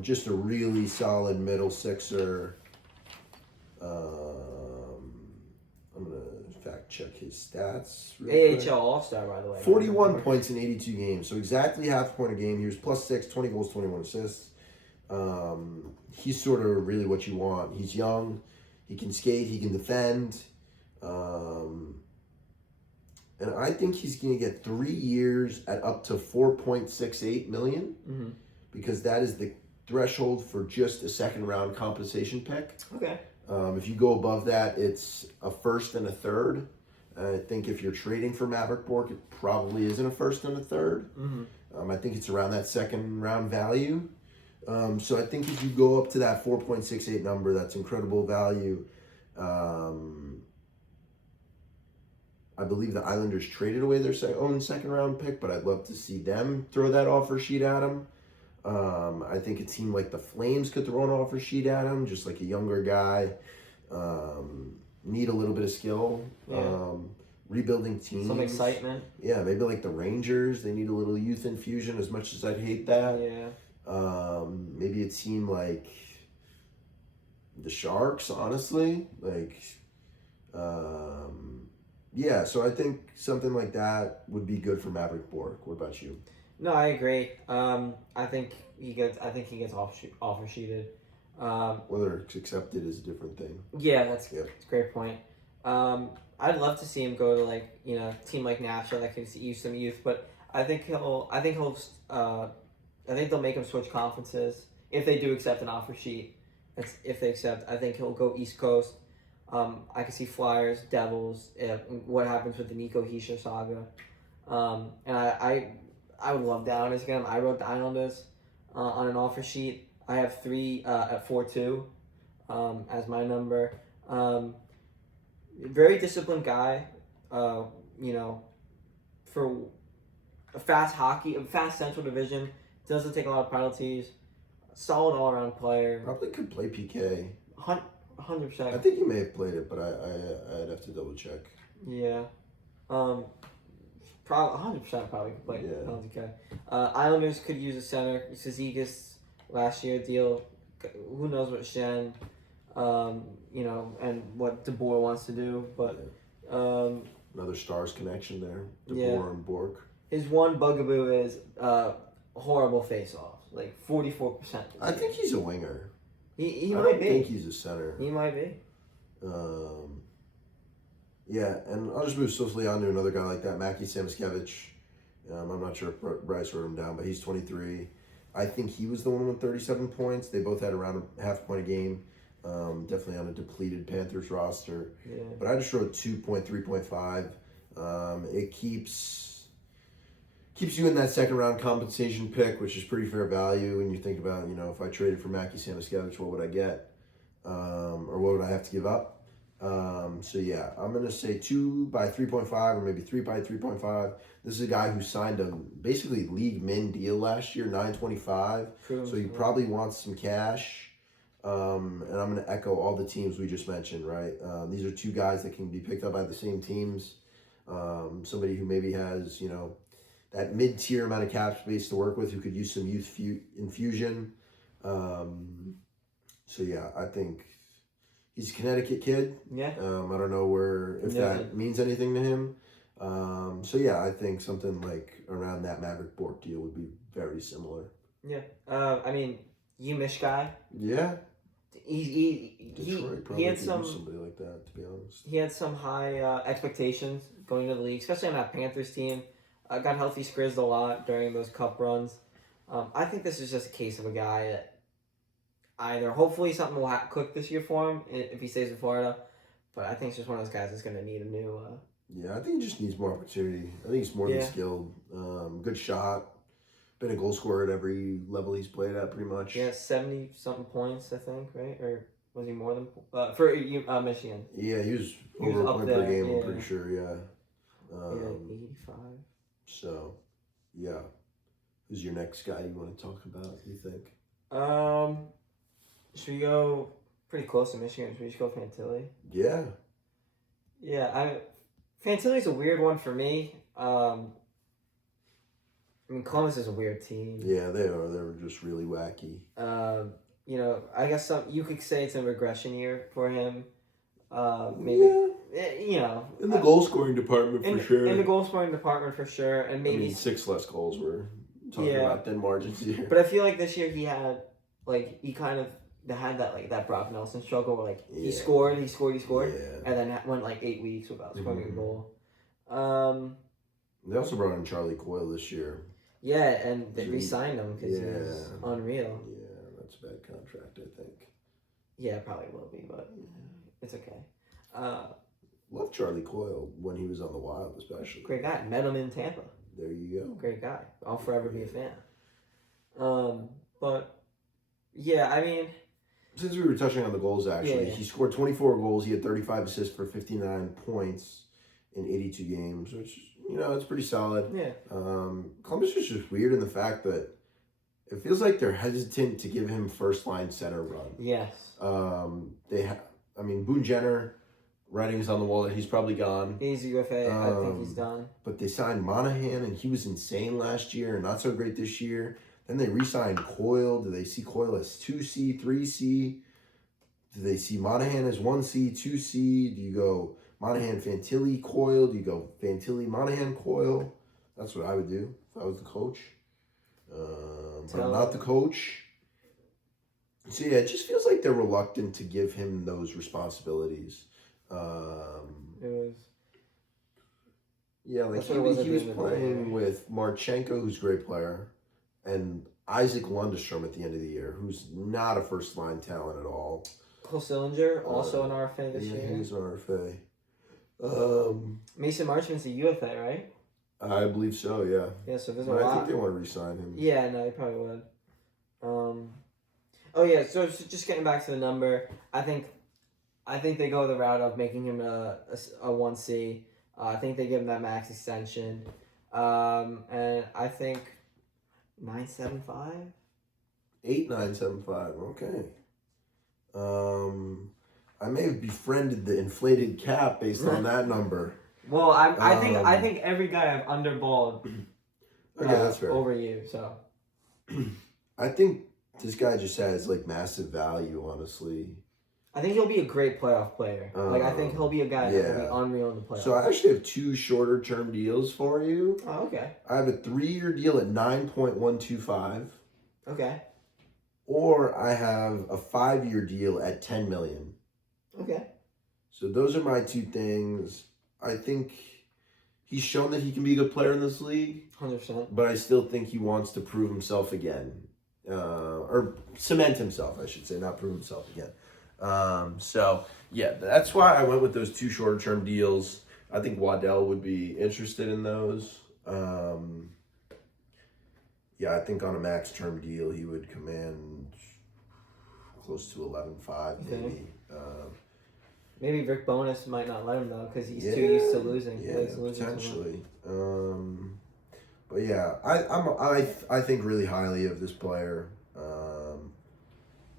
Just a really solid middle sixer. I'm going to fact check his stats. AHL All-Star, by the way. 41 points in 82 games. So exactly half a point a game. He was +6, 20 goals, 21 assists. He's sort of really what you want. He's young. He can skate. He can defend. And I think he's going to get 3 years at up to $4.68 million, because that is the threshold for just a second-round compensation pick. Okay. If you go above that, it's a first and a third. I think if you're trading for Maverick Bourque, it probably isn't a first and a third. I think it's around that second-round value. So I think if you go up to that 4.68 number, that's incredible value. I believe the Islanders traded away their own second-round pick, but I'd love to see them throw that offer sheet at him. I think a team like the Flames could throw an offer sheet at him, just like a younger guy. Need a little bit of skill. Yeah. Rebuilding teams. Some excitement. Yeah, maybe like the Rangers. They need a little youth infusion, as much as I'd hate that. Yeah. Maybe a team like the Sharks, honestly. Yeah, so I think something like that would be good for Maverick Bourque. What about you? No, I agree. I think he gets offer sheeted. Whether it's accepted is a different thing. Yeah, that's a great point. I'd love to see him go to a team like Nashville that could use some youth, but I think they'll make him switch conferences if they do accept an offer sheet. If they accept, I think he'll go East Coast. I can see Flyers, Devils, what happens with the Nico Hischier saga. And I would love the Islanders again. I wrote the Islanders on an offer sheet. I have 3 at 4-2 as my number. Very disciplined guy. You know, for a fast Central Division, doesn't take a lot of penalties. Solid all around player. Probably could play PK. 100%. I think he may have played it, but I'd have to double check. Yeah. Probably 100% probably could play Yeah. penalty kick. Islanders could use a center. Cizikas last year deal. Who knows what Shen, you know, and what DeBoer wants to do, but Another Stars connection there. Yeah. DeBoer and Bork. his one bugaboo is horrible face-offs, like 44%. I think he's a winger. He I might don't be. think he's a center. He might be. Yeah, and I'll just move swiftly on to another guy like that, Mackie Samoskevich. I'm not sure if Bryce wrote him down, but he's 23. I think he was the one with 37 points. They both had around a half point a game. Definitely on a depleted Panthers roster. Yeah. But I just wrote 2.3.5. It keeps you in that second round compensation pick, which is pretty fair value when you think about, you know, if I traded for Mackie Samoskevich, what would I get? Or what would I have to give up? So yeah, I'm going to say 2 by 3.5 or maybe 3 by 3.5. This is a guy who signed a basically league min deal last year, $925. True. So he probably wants some cash. And I'm going to echo all the teams we just mentioned, right? These are two guys that can be picked up by the same teams. Somebody who maybe has, you know, that mid-tier amount of cap space to work with, who could use some youth infusion. So yeah, I think he's a Connecticut kid. Yeah. I don't know if that means anything to him. So yeah, I think something like around that Maverick Bork deal would be very similar. Yeah. I mean, Umish guy. Yeah. He had some somebody like that, to be honest. He had some high expectations going to the league, especially on that Panthers team. Got healthy scrizzed a lot during those cup runs. I think this is just a case of a guy that either hopefully something will click this year for him if he stays in Florida, but I think it's just one of those guys that's going to need a new. Yeah, I think he just needs more opportunity. I think he's more than skilled. Good shot. Been a goal scorer at every level he's played at, pretty much. Yeah, 70-something points, I think, right? Or was he more than for Michigan? Yeah, he was over a point per game. I'm pretty sure. Yeah. 85. So, yeah. Who's your next guy you want to talk about? You think? Should we go pretty close to Michigan? Should we just go Fantilli? Yeah. Yeah, Fantilli's a weird one for me. I mean, Columbus is a weird team. Yeah, they are. They're just really wacky. You know, I guess you could say it's a regression year for him. Maybe, you know. In the goal scoring department, for sure. In the goal scoring department, for sure. And maybe. I mean, 6 less goals we're talking about than margins here. But I feel like this year he had, like, he kind of had that, like, that Brock Nelson struggle where, like, he scored, and then went, like, 8 weeks without scoring a goal. They also brought in Charlie Coyle this year. Yeah, and they re-signed him because he was unreal. Yeah, that's a bad contract, I think. Yeah, it probably will be, but it's okay. Loved Charlie Coyle when he was on the Wild, especially. Great guy. Met him in Tampa. There you go. Great guy. I'll forever be a fan. But, yeah, I mean... Since we were touching on the goals, actually, he scored 24 goals. He had 35 assists for 59 points in 82 games, which, you know, it's pretty solid. Yeah. Columbus is just weird in the fact that it feels like they're hesitant to give him first-line center run. Yes. Boone Jenner, writing's on the wall that he's probably gone. He's UFA. I think he's done. But they signed Monahan, and he was insane last year and not so great this year. Then they re-signed Coyle. Do they see Coyle as 2C, 3C? Do they see Monahan as 1C, 2C? Do you go Monahan, Fantilli, Coyle? Do you go Fantilli, Monahan, Coyle? That's what I would do if I was the coach. But I'm not the coach. So yeah, it just feels like they're reluctant to give him those responsibilities. Yeah, like he was playing with Marchenko, who's a great player, and Isaac Lundestrom at the end of the year, who's not a first-line talent at all. Cole Sillinger, also an RFA this year. Yeah, he's an RFA. Mason Marchman's a UFA, right? I believe so, yeah. Yeah, so there's but a lot. I think they want to re-sign him. Yeah, no, they probably would. Oh yeah, so just getting back to the number, I think they go the route of making him a 1C. I think they give him that max extension. And I think 975. 8975. Okay. I may have befriended the inflated cap based on that number. Well, I think every guy I've underballed. Okay, that's fair. Over you, so. I think this guy just has like massive value, honestly. I think he'll be a great playoff player. I think he'll be a guy that will be unreal in the playoffs. So I actually have 2 shorter term deals for you. Oh, okay. I have a 3-year deal at 9.125. Okay. Or I have a 5-year deal at 10 million. Okay. So those are my 2 things. I think he's shown that he can be a good player in this league. 100%. But I still think he wants to prove himself again. Or cement himself, I should say, not prove himself again. So, yeah, that's why I went with those 2 shorter term deals. I think Waddell would be interested in those. Yeah, I think on a max term deal, he would command close to 11.5 maybe. Maybe Rick Bonus might not let him though because he's too used to losing. Yeah, potentially. But yeah, I think really highly of this player,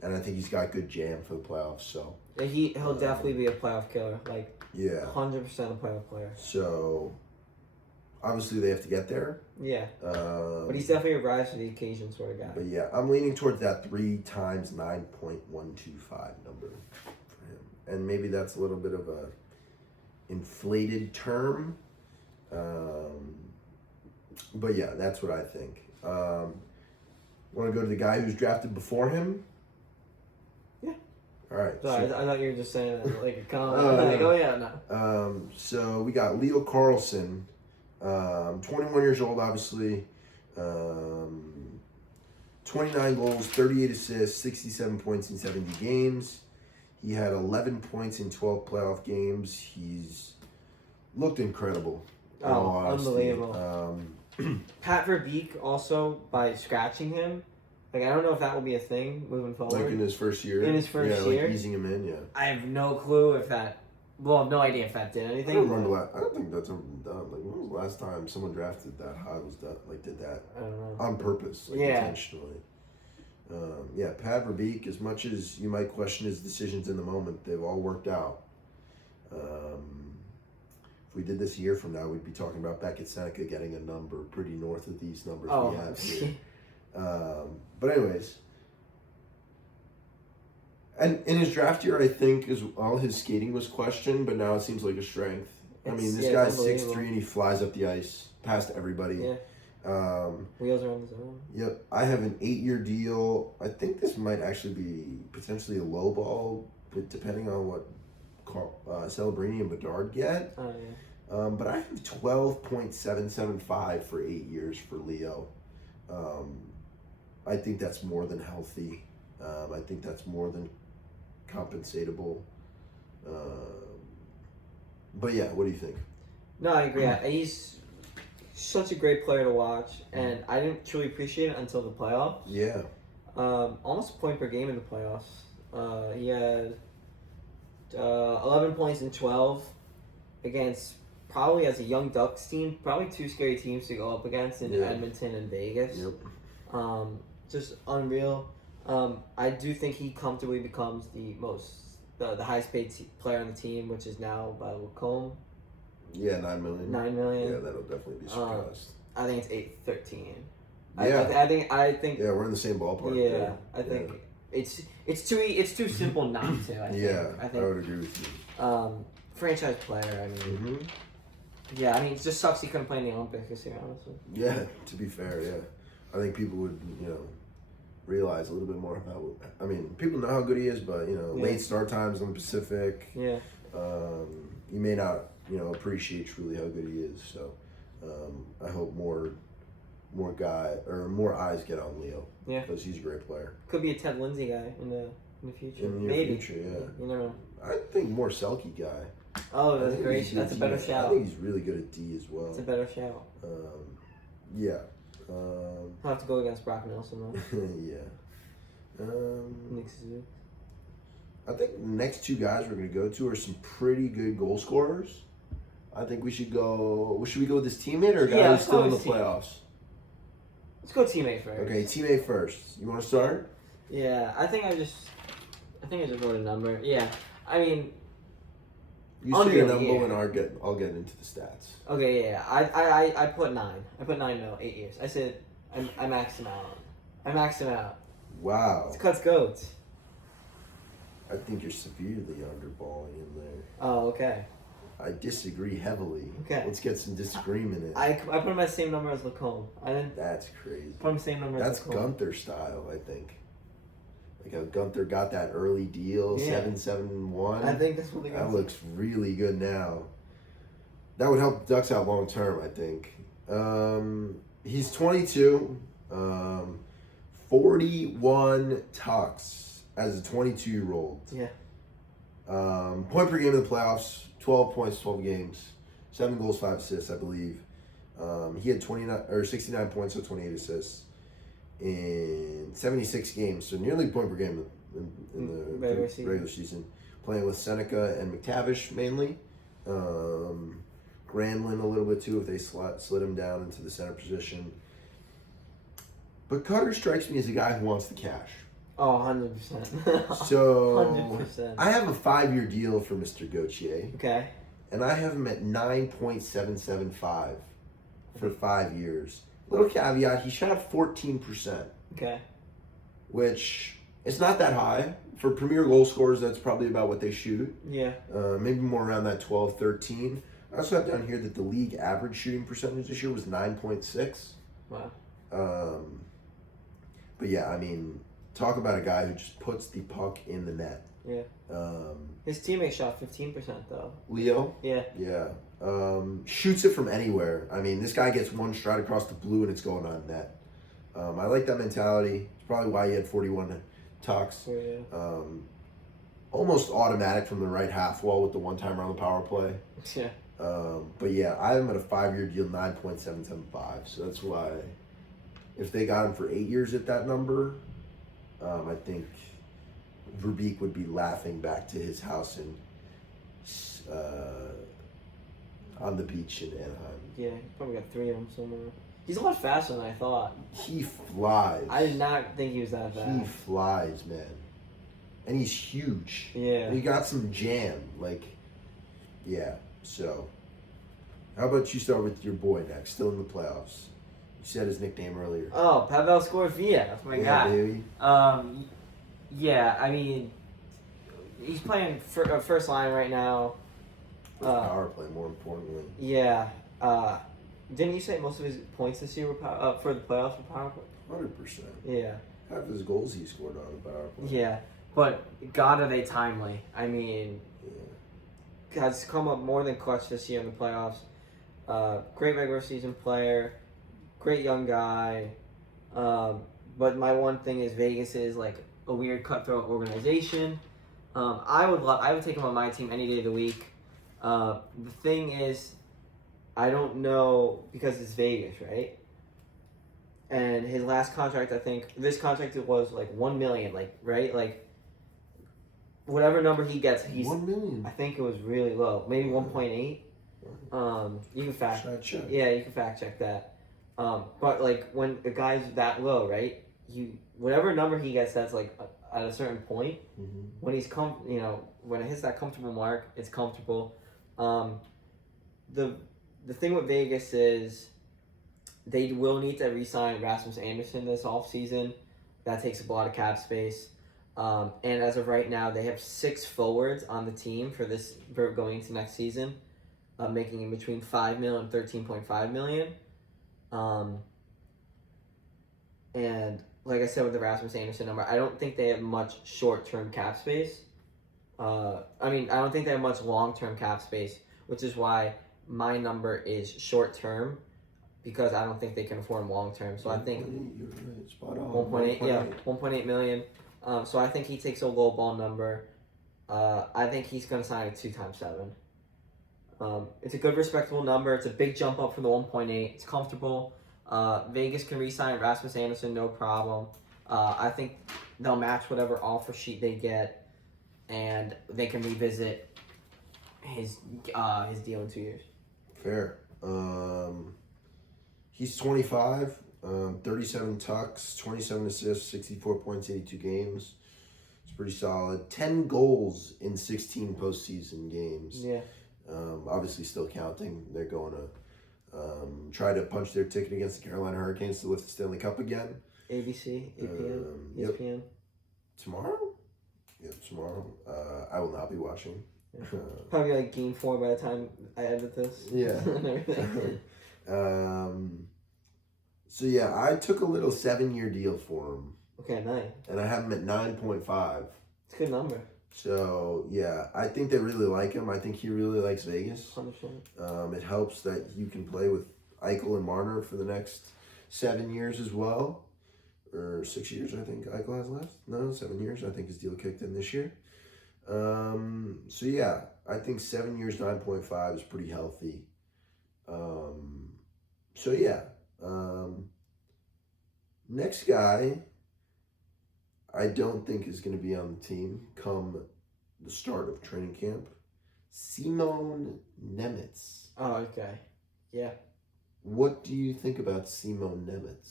and I think he's got good jam for the playoffs. So yeah, he'll definitely be a playoff killer. 100% a playoff player. So obviously they have to get there. Yeah. But he's definitely a rise to the occasion sort of guy. But yeah, I'm leaning towards that 3 times 9.125 number for him, and maybe that's a little bit of a inflated term. But yeah, that's what I think. Want to go to the guy who's drafted before him? Yeah. All right. Sorry, I thought you were just saying that like a comment. Oh yeah, no. So we got Leo Carlson, 21 years old, obviously. 29 goals, 38 assists, 67 points in 70 games. He had 11 points in 12 playoff games. He's looked incredible. Unbelievable. Pat Verbeek also, by scratching him, I don't know if that will be a thing moving forward. Like in his first year? In his first year? Like easing him in, yeah. I have no clue if that... Well, I have no idea if that did anything. I don't think that's ever been done. Like, when was the last time someone drafted that high did that? I don't know. On purpose, intentionally. Yeah, Pat Verbeek, as much as you might question his decisions in the moment, they've all worked out. If we did this a year from now, we'd be talking about Beckett Seneca getting a number pretty north of these numbers we have here. But anyways, and in his draft year, I think as well, his skating was questioned, but now it seems like a strength. This guy's 6'3" and he flies up the ice past everybody. Yeah. Wheels are on his own. Yep. I have an 8-year deal. I think this might actually be potentially a low ball, but depending on what Celebrini and Bedard get. Oh, yeah. But I have 12.775 for 8 years for Leo. I think that's more than healthy. I think that's more than compensatable. But yeah, what do you think? No, I agree. He's such a great player to watch, and I didn't truly appreciate it until the playoffs. Yeah. Almost a point per game in the playoffs. He had 11 points in 12 against probably as a young Ducks team, probably 2 scary teams to go up against in Edmonton and Vegas. Yep. Just unreal. I do think he comfortably becomes the highest paid player on the team, which is now by Lacombe. Yeah, 9 million. 9 million. Yeah, that'll definitely be surpassed. I think it's 8-13. Yeah. I think. Yeah, we're in the same ballpark. Yeah, I think it's too simple not to. I think. I would agree with you. Franchise player. I mean. Yeah, I mean, it just sucks he couldn't play in the Olympics this year, honestly. Yeah, to be fair, yeah. I think people would, realize a little bit more about. I mean, people know how good he is, but late start times on the Pacific. Yeah. You may not, appreciate truly how good he is. So, I hope more eyes get on Leo. Yeah. Because he's a great player. Could be a Ted Lindsay guy in the future. In the near Maybe. future, yeah. You never know. I think more Selke guy. Oh, that's great. That's a better shout. I think he's really good at D as well. That's a better shout. Yeah. I'll have to go against Brock Nelson though. Yeah. Nick Suzuki. I think the next 2 guys we're going to go to are some pretty good goal scorers. I think we should go. Should we go with this teammate or a guy Yeah, who's still in the let's go with playoffs? Let's go teammate first. Okay, teammate first. You want to start? Yeah, I think I just wrote a number. Yeah, I mean. You Under say your a number year. and I'll get into the stats. Okay, yeah. I put 9. I put 9 mil, 8 years. I said I maxed him out. I maxed him out. Wow. It's cuts goats. I think you're severely underballing in there. Oh, okay. I disagree heavily. Okay. Let's get some disagreement in. I put him at the same number as Lacombe. I didn't That's crazy. put him the same number That's as Lacombe. Gunther style, I think. Like how Gunther got that early deal, Yeah. 7-7-1. I think that's what the That looks really good now. That would help the Ducks out long term, I think. He's 22, 41 tucks as a 22-year-old. Yeah. Point per game in the playoffs, 12 points, 12 games, 7 goals, 5 assists, I believe. He had 69 points, so 28 assists in 76 games, so nearly point per game in the regular season. Playing with Seneca and McTavish mainly. Granlund a little bit too if they slid him down into the center position. But Cutter strikes me as a guy who wants the cash. Oh, 100%. So 100%. I have a 5-year deal for Mr. Gauthier, Okay. and I have him at 9.775 for 5 years. Little caveat: he shot 14%, Okay. which is not that high for premier goal scorers. That's probably about what they shoot. Yeah. Maybe more around that 12, 13. I also have down here that the league average shooting percentage this year was 9.6. Wow. But yeah, I mean, talk about a guy who just puts the puck in the net. Yeah. His teammate shot 15% though. Leo? Yeah. Yeah. Shoots it from anywhere. I mean, this guy gets one stride across the blue and it's going on net. I like that mentality. It's probably why he had 41 tucks. So, yeah. Almost automatic from the right half wall with the one-timer on the power play. Yeah. But yeah, I have him at a 5-year deal, 9.775. So that's why, if they got him for 8 years at that number, I think Verbeek would be laughing back to his house in on the beach in Anaheim. Yeah, he probably got 3 of them somewhere. He's a lot faster than I thought. He flies. I did not think he was that He fast. flies, man. And he's huge. Yeah. He got some jam. Like, yeah. So, how about you start with your boy next? Still in the playoffs. You said his nickname earlier. Oh, Pavel Scorvia. That's my Yeah, guy. baby. Yeah, I mean, he's playing first line right now. Power play, more importantly. Yeah. Didn't you say most of his points this year were for the playoffs were power play? 100%. Yeah. Half his goals he scored on the power play. Yeah. But God, are they timely? I mean, has come up more than clutch this year in the playoffs. Great regular season player, great young guy. But my one thing is Vegas is like a weird cutthroat organization. I would take him on my team any day of the week. The thing is, I don't know because it's Vegas, right? And his last contract, I think this contract was like $1 million, like right, like whatever number he gets, he's $1 million. I think it was really low, maybe 1.8. You can fact, yeah, you can fact check that. But like when the guy's that low, right? Whatever number he gets, that's like at a certain point. Mm-hmm. When he's when it hits that comfortable mark, it's comfortable. The thing with Vegas is they will need to re-sign Rasmus Anderson this offseason. That takes up a lot of cap space. And as of right now, they have 6 forwards on the team for going into next season, making in between $5 million and $13.5 million. And like I said with the Rasmus Anderson number, I don't think they have much short-term cap space. I don't think they have much long-term cap space, which is why my number is short-term, because I don't think they can afford him long-term. So I think You're right, spot on. 1.8, yeah, 1.8 million. So I think he takes a low ball number. I think he's going to sign at 2 times 7. It's a good, respectable number. It's a big jump up from the 1.8. It's comfortable. Vegas can re-sign Rasmus Anderson, no problem. I think they'll match whatever offer sheet they get, and they can revisit his deal in 2 years. Fair. He's 25, 37 tucks, 27 assists, 64 points, 82 games. It's pretty solid. 10 goals in 16 postseason games. Yeah. Obviously still counting. They're going to try to punch their ticket against the Carolina Hurricanes to lift the Stanley Cup again. ABC, 8 p.m., ESPN. Tomorrow? Yep, tomorrow. I will not be watching. Yeah. Probably like game 4 by the time I edit this. Yeah. So yeah, I took a little 7-year deal for him. Okay, nice. And I have him at 9.5. It's a good number. So yeah, I think they really like him. I think he really likes Vegas. 100%. It helps that you can play with Eichel and Marner for the next 7 years as well. Or 6 years, I think Eichel has left. No, 7 years. I think his deal kicked in this year. So yeah, I think 7 years, 9.5 is pretty healthy. So yeah. Next guy, I don't think is going to be on the team come the start of training camp. Simon Nemec. Oh, okay. Yeah. What do you think about Simon Nemec?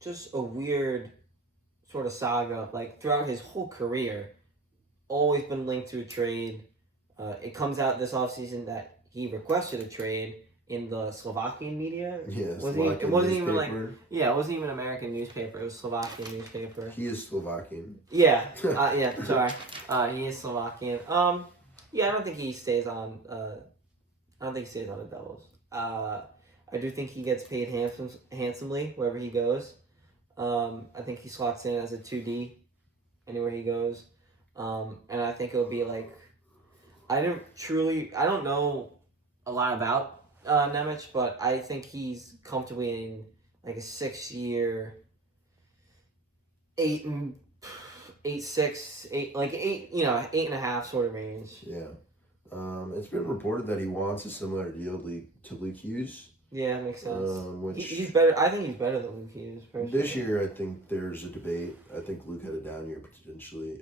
Just a weird sort of saga. Like, throughout his whole career, always been linked to a trade. It comes out this offseason that he requested a trade in the Slovakian media. Yes, it wasn't even like, yeah, it wasn't even an American newspaper. It was Slovakian newspaper. He is Slovakian. Yeah, yeah. Sorry, he is Slovakian. Yeah, I don't think he stays on. I don't think he stays on the Devils. I do think he gets paid handsomely wherever he goes. I think he slots in as a 2D anywhere he goes. And I think it would be like, I don't know a lot about Nemec, but I think he's comfortably in like a 6-year, 8.5 sort of range. Yeah. It's been reported that he wants a similar deal to Luke Hughes. Yeah, that makes sense. Which he's better. I think he's better than Luke Hughes. Personally. This year, I think there's a debate. I think Luke had a down year potentially.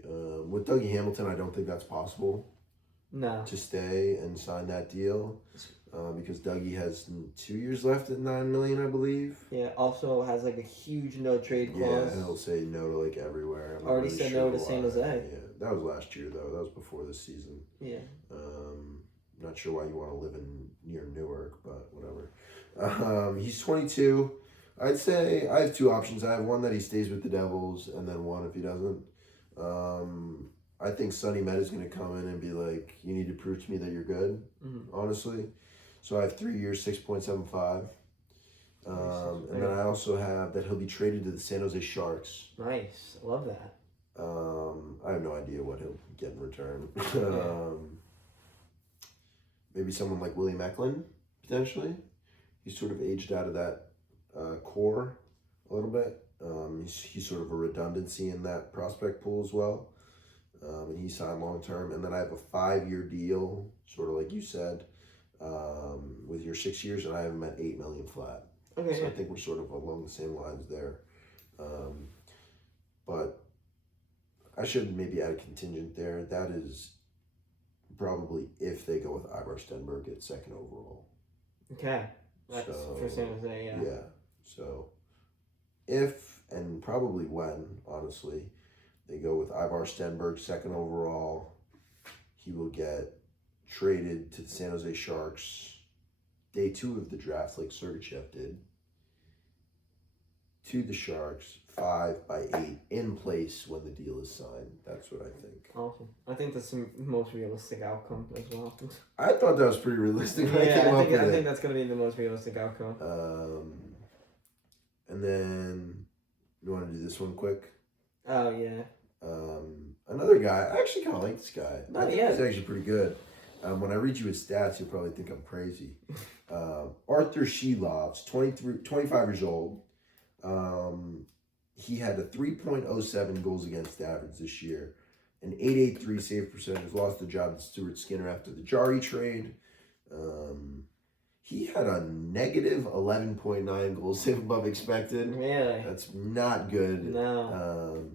With Dougie Hamilton, I don't think that's possible. No. To stay and sign that deal, because Dougie has 2 years left at $9 million, I believe. Yeah. Also has like a huge no trade clause. Yeah, he'll say no to like everywhere. Already said no to San Jose. Yeah, that was last year though. That was before this season. Yeah. Not sure why you want to live near Newark, but whatever. He's 22. I'd say I have 2 options. I have one that he stays with the Devils, and then one if he doesn't. I think Sonny Met is going to come in and be like, you need to prove to me that you're good, honestly. So I have 3 years, 6.75. And then I also have that he'll be traded to the San Jose Sharks. Nice. I love that. I have no idea what he'll get in return. Maybe someone like Willie Macklin, potentially. He's sort of aged out of that core a little bit. He's sort of a redundancy in that prospect pool as well. And he signed long term. And then I have a 5-year deal, sort of like you said, with your 6 years, and I have him at $8 million flat. Okay. So I think we're sort of along the same lines there. But I should maybe add a contingent there. That is probably if they go with Ivar Stenberg at 2nd overall. Okay. That's for San Jose, yeah. Yeah. So if and probably when, honestly, they go with Ivar Stenberg 2nd overall, he will get traded to the San Jose Sharks day 2 of the draft, like Sergachev did, to the Sharks 5/8 in place when the deal is signed. That's what I think. Awesome. I think that's the most realistic outcome as well. I thought that was pretty realistic when I came up with it. I think that's going to be the most realistic outcome. And then, you want to do this one quick? Oh, yeah. Another guy, I actually kind of like this guy. Oh, I think yeah. he's actually pretty good. When I read you his stats, you'll probably think I'm crazy. Arthur Shelov's 25 years old. He had a 3.07 goals against average this year, an 8.83 save percentage. Lost the job to Stuart Skinner after the Jari trade. He had a negative 11.9 goals save above expected. Really? That's not good. No.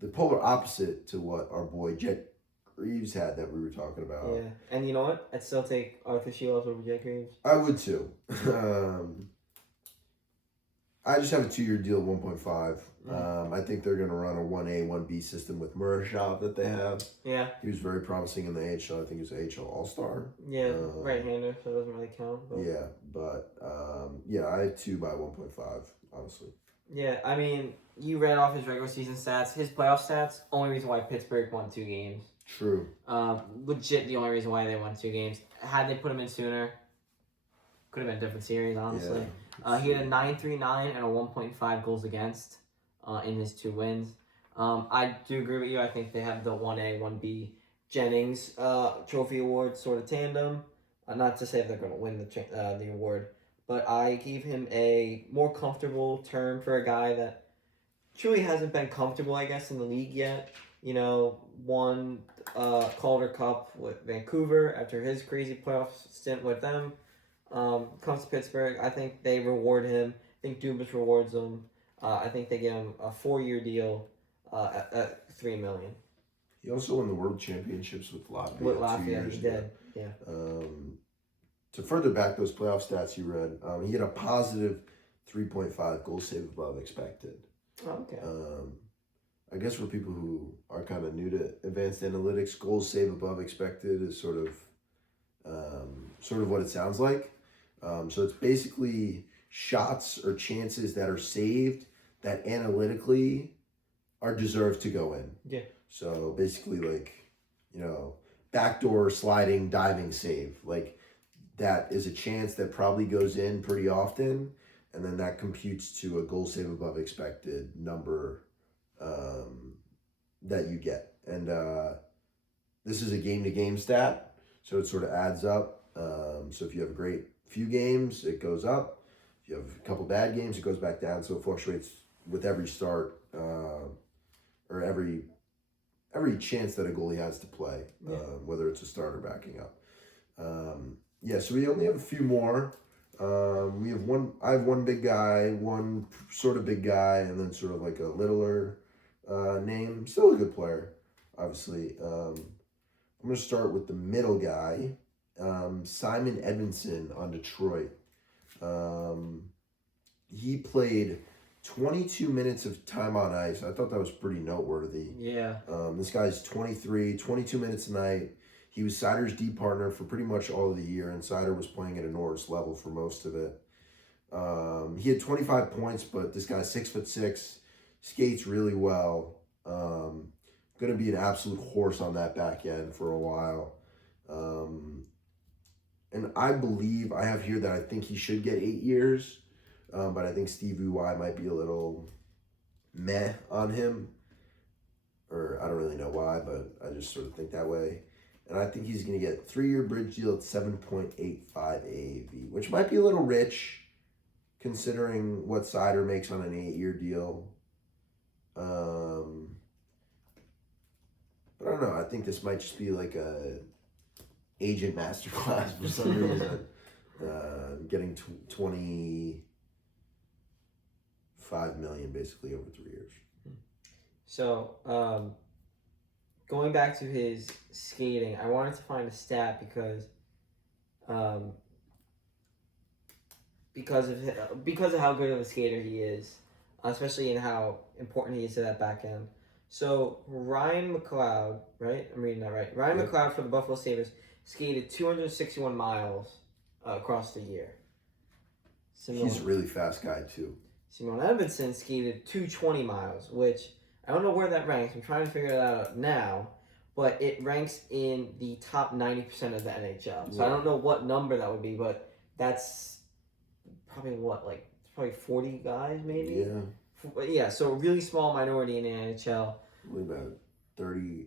The polar opposite to what our boy Jet Reeves had that we were talking about. Yeah, and you know what? I'd still take Arthur Sheeloff over Jack Reeves. I would too. I just have a 2-year deal at 1.5. I think they're going to run a 1A, 1B system with Murashov that they have. Yeah. He was very promising in the AHL. I think he was an AHL All-Star. Yeah, right-hander, so it doesn't really count. But. Yeah, but I had 2 by 1.5, honestly. Yeah, I mean, you read off his regular season stats. His playoff stats, only reason why Pittsburgh won 2 games. True. Legit the only reason why they won 2 games. Had they put him in sooner, could have been a different series, honestly. Yeah. He had a 9.39 and a 1.5 goals against in his 2 wins. I do agree with you. I think they have the 1A, 1B Jennings Trophy Award sort of tandem. Not to say they're going to win the award, but I gave him a more comfortable term for a guy that truly hasn't been comfortable, I guess, in the league yet. You know, won Calder Cup with Vancouver after his crazy playoff stint with them. Comes to Pittsburgh, I think they reward him. I think Dubas rewards him. I think they give him a 4-year deal at $3 million. He also won the World Championships with Latvia. With 2 Latvia, years he ago. did. Yeah. To further back those playoff stats you read, he had a positive 3.5 goal save above expected. Oh, okay. I guess for people who are kind of new to advanced analytics, goals save above expected is sort of what it sounds like. So it's basically shots or chances that are saved that analytically are deserved to go in. Yeah. So basically, like, backdoor sliding diving save, like that is a chance that probably goes in pretty often, and then that computes to a goal save above expected number that you get. And this is a game-to-game stat, so it sort of adds up. So if you have a great few games, it goes up. If you have a couple bad games, it goes back down. So it fluctuates with every start or every chance that a goalie has to play, whether it's a starter backing up. So we only have a few more. I have one big guy, one sort of big guy, and then sort of like a littler name. Still a good player, obviously. I'm going to start with the middle guy, Simon Edmondson on Detroit. He played 22 minutes of time on ice. I thought that was pretty noteworthy. Yeah. This guy's 23, 22 minutes a night. He was Sider's D partner for pretty much all of the year, and Sider was playing at a Norris level for most of it. He had 25 points, but this guy's 6'6", skates really well. Going to be an absolute horse on that back end for a while. And I have here that I think he should get 8 years, but I think Steve Uy might be a little meh on him. Or I don't really know why, but I just sort of think that way. And I think he's going to get 3-year bridge deal at 7.85 AAV, which might be a little rich considering what Sider makes on an 8-year deal. But I don't know. I think this might just be like a agent masterclass for some reason. Getting $25 million basically over 3 years. So, going back to his skating, I wanted to find a stat because of how good of a skater he is, especially in how important he is to that back end. So Ryan McLeod, right? I'm reading that right. Ryan McLeod for the Buffalo Sabres skated 261 miles across the year. He's a really fast guy too. Simone Edmondson skated 220 miles, which I don't know where that ranks. I'm trying to figure it out now, but it ranks in the top 90% of the NHL. So I don't know what number that would be, but that's probably probably 40 guys maybe? Yeah. Yeah, so a really small minority in the NHL. Really about 20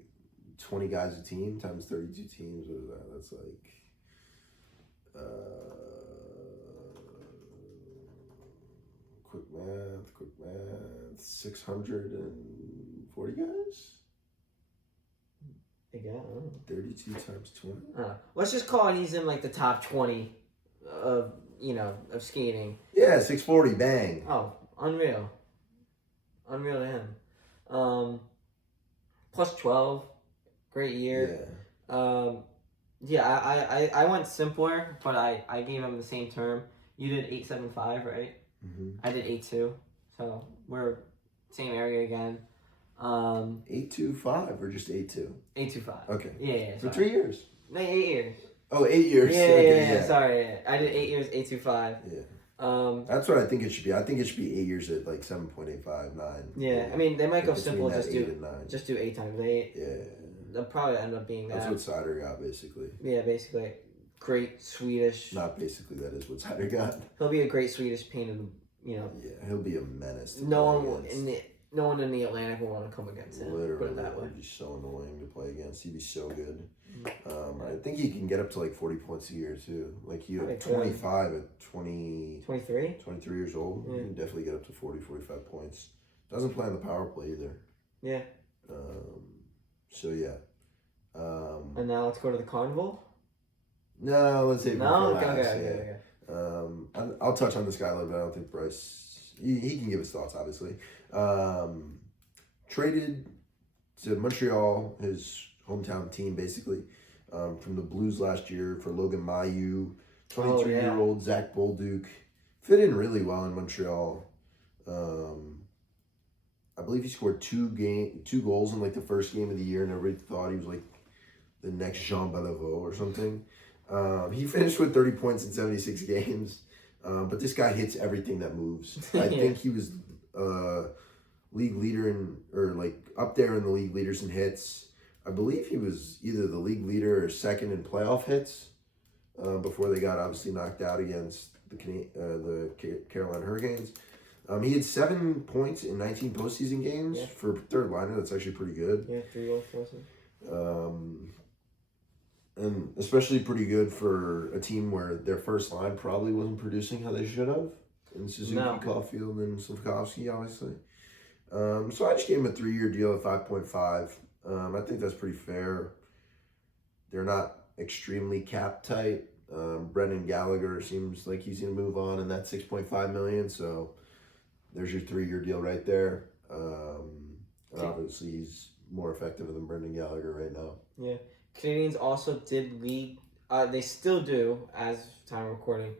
guys a team times 32 teams. What is that? That's like, quick math, 640 guys? Again, 32 times 20? Let's just call it he's in like the top 20 of skating. Yeah, 640, bang. Oh, unreal. Unreal to him. Plus 12, great year. I went simpler, but I gave him the same term. You did 8.75, right? Mm-hmm. I did 8.2, so we're same area again. 8.25 or just 8.2? 8.25. Okay. Yeah. For 3 years. No, 8 years. Oh, 8 years. Yeah, Okay, yeah. Sorry, yeah. I did 8 years, 8.25. Yeah. That's what I think it should be. I think it should be 8 years at like 7.85, 9. Yeah, I mean they might go simple, just 8 times 8. Yeah. They'll probably end up being that. That's what Sider got, basically. Yeah, basically. Great Swedish. Not basically, that is what Sider got. He'll be a great Swedish painted, Yeah, he'll be a menace. No one in the Atlantic will want to come against him. Literally, put it that way. It'd be so annoying to play against. He'd be so good. I think he can get up to like 40 points a year too. Like he had 25 at 23 years old. Yeah. He can definitely get up to 40, 45 points. Doesn't play on the power play either. Yeah. So yeah. And now let's go to the carnival. No, let's save him for last. Okay. I'll touch on this guy a little bit. I don't think Bryce. He can give his thoughts, obviously. Traded to Montreal, his hometown team, basically, from the Blues last year for Logan Mailloux, 23-year-old Zach Bolduc. Fit in really well in Montreal. I believe he scored two goals in like the first game of the year, and everybody thought he was like the next Jean Beliveau or something. He finished with 30 points in 76 games. But this guy hits everything that moves. I think he was league leader or like up there in the league leaders in hits. I believe he was either the league leader or second in playoff hits before they got obviously knocked out against the Carolina Hurricanes. He had 7 points in 19 postseason games for third liner. That's actually pretty good. Yeah, 3 goals for us. And especially pretty good for a team where their first line probably wasn't producing how they should have. And Suzuki, Caulfield, and Slavkovsky, obviously. So I just gave him a 3-year deal at 5.5. I think that's pretty fair. They're not extremely cap tight. Brendan Gallagher seems like he's going to move on in that $6.5 million. So there's your 3-year deal right there. Obviously, he's more effective than Brendan Gallagher right now. Yeah. Canadians also did lead, they still do, as time of recording,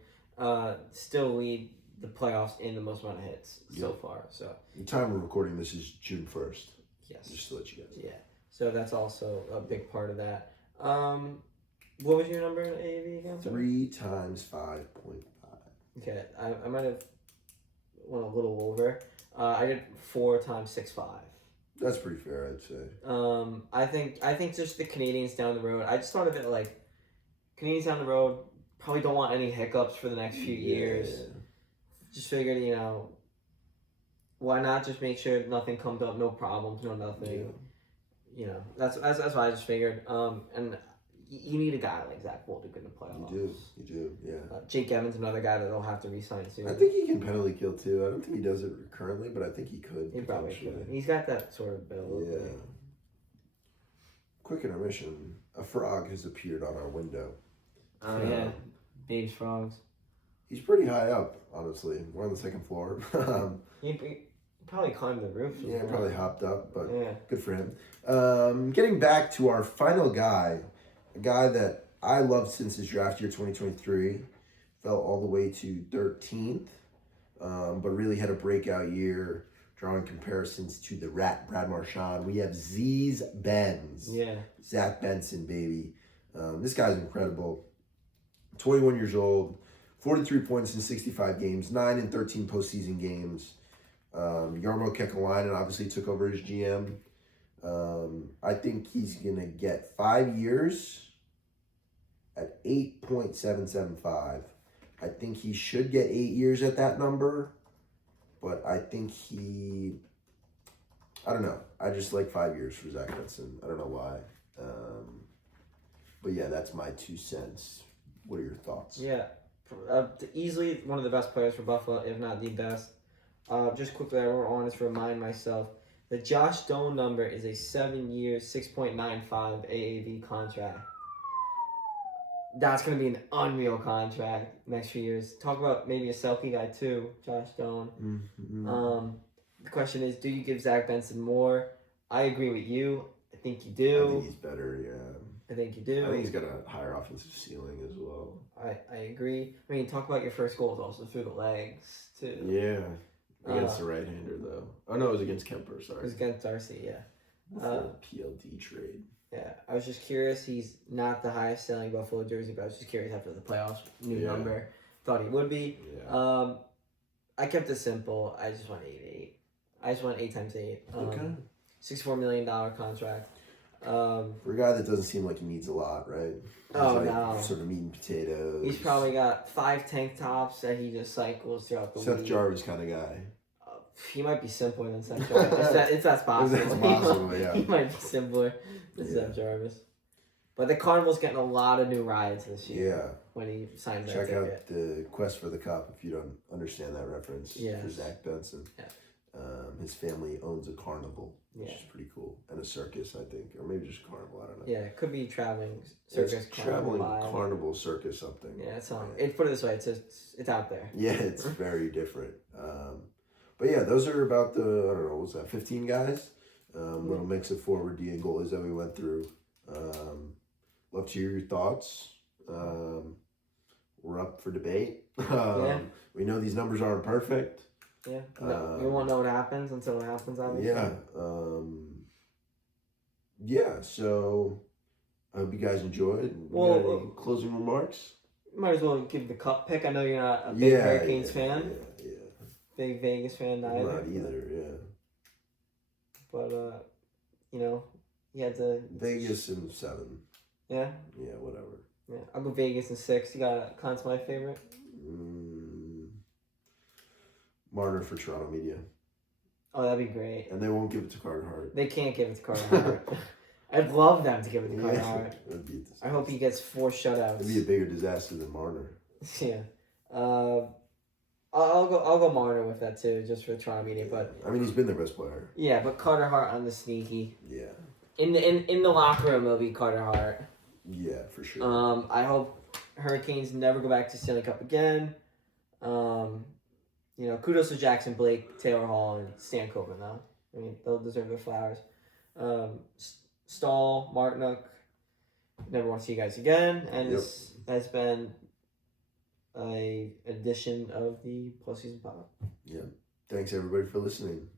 still lead the playoffs in the most amount of hits so far. So the time of recording this is June 1st. Yes. Just to let you guys know. Yeah. So that's also a big part of that. What was your number in AAV again? 3 times 5.5. Okay. I might have went a little over. I did 4 times 6.5. That's pretty fair, I'd say. I think just the Canadians down the road. I just thought of it like Canadians down the road probably don't want any hiccups for the next few years. Just figured, why not just make sure nothing comes up, no problems, no nothing. Yeah. That's why I just figured. And you need a guy like Zach Bolduc in the playoffs. You do, yeah. Jake Evans, another guy that they'll have to re-sign soon. I think he can penalty kill too. I don't think he does it currently, but I think he could. He probably could. He's got that sort of build. Yeah. Quick intermission. A frog has appeared on our window. Oh, yeah. Dave's frogs. He's pretty high up, honestly. We're on the second floor. He probably climbed the roof. Yeah, probably hopped up, but good for him. Getting back to our final guy, a guy that I loved since his draft year 2023, fell all the way to 13th, but really had a breakout year, drawing comparisons to the Rat Brad Marchand. We have Z's Benz. Yeah. Zach Benson, baby. This guy's incredible. 21 years old, 43 points in 65 games, 9 in 13 postseason games. Jarmo Kekalainen obviously took over as GM. I think he's going to get 5 years at 8.775. I think he should get 8 years at that number, but I think I don't know. I just like 5 years for Zach Benson. I don't know why. But yeah, that's my 2 cents. What are your thoughts? Yeah. Easily one of the best players for Buffalo, if not the best. Just quickly, I want to remind myself, the Josh Doan number is a 7-year, $6.95 AAV contract. That's going to be an unreal contract next few years. Talk about maybe a Selke guy too, Josh Doan. Mm-hmm. The question is, do you give Zach Benson more? I agree with you. I think you I do. think he's better, yeah. I think you do. I think he's got a higher offensive ceiling as well. I agree. I mean, talk about your first goal is also through the legs, too. Yeah. Against the right-hander, though. Oh, no, it was against Kemper, sorry. It was against Darcy, yeah. Before the PLD trade. Yeah, I was just curious. He's not the highest selling Buffalo jersey, but I was just curious after the playoffs. New number. Thought he would be. Yeah. I kept it simple. I just want 8-8. I just want 8 times 8. Okay. $64 million contract. For a guy that doesn't seem like he needs a lot, right? No. Sort of meat and potatoes. He's probably got 5 tank tops that he just cycles throughout the Seth week. Jarvis kind of guy. He might be simpler than Seth Jarvis. That's possible. It's possible, yeah. He might be simpler than Seth Jarvis. But the Cardinals getting a lot of new rides this year. Yeah. When he signed that Check ticket. out the Quest for the Cup if you don't understand that reference. Yes. For Zach Benson. Yeah. His family owns a carnival, which Yeah. is pretty cool, and a circus, I think, or maybe just a carnival. I don't know. Yeah, it could be traveling circus. It's traveling carnival circus something. Yeah, it's on. Put it this way, it's out there. Yeah, it's very different. But yeah, those are about the, I don't know, what was that, 15 guys? Little mix of forward D and goalies that we went through. Love to hear your thoughts. We're up for debate. We know these numbers aren't perfect. Yeah, no, we won't know what happens until it happens, obviously. Yeah. Yeah, so I hope you guys enjoyed. Well, got any closing remarks? Might as well give the cup pick. I know you're not a big Hurricanes fan. Yeah. Big Vegas fan I'm neither. not either, yeah. But, you had to... Vegas in 7. Yeah? Yeah, whatever. Yeah, I'll go Vegas in 6. You got a Conn Smythe favorite? Marner for Toronto Media. Oh, that'd be great. And they won't give it to Carter Hart. They can't give it to Carter Hart. I'd love them to give it to Carter Hart. I hope he gets 4 shutouts. It'd be a bigger disaster than Marner. Yeah. I'll go Marner with that too, just for Toronto Media. But I mean, he's been their best player. Yeah, but Carter Hart on the sneaky. Yeah. In the locker room, it'll be Carter Hart. Yeah, for sure. I hope Hurricanes never go back to Stanley Cup again. Kudos to Jackson Blake, Taylor Hall, and Stan Coburn, though. I mean, they'll deserve their flowers. Stahl, Martinook, never want to see you guys again. And this has been a edition of the Postseason Pod. Yeah. Thanks, everybody, for listening.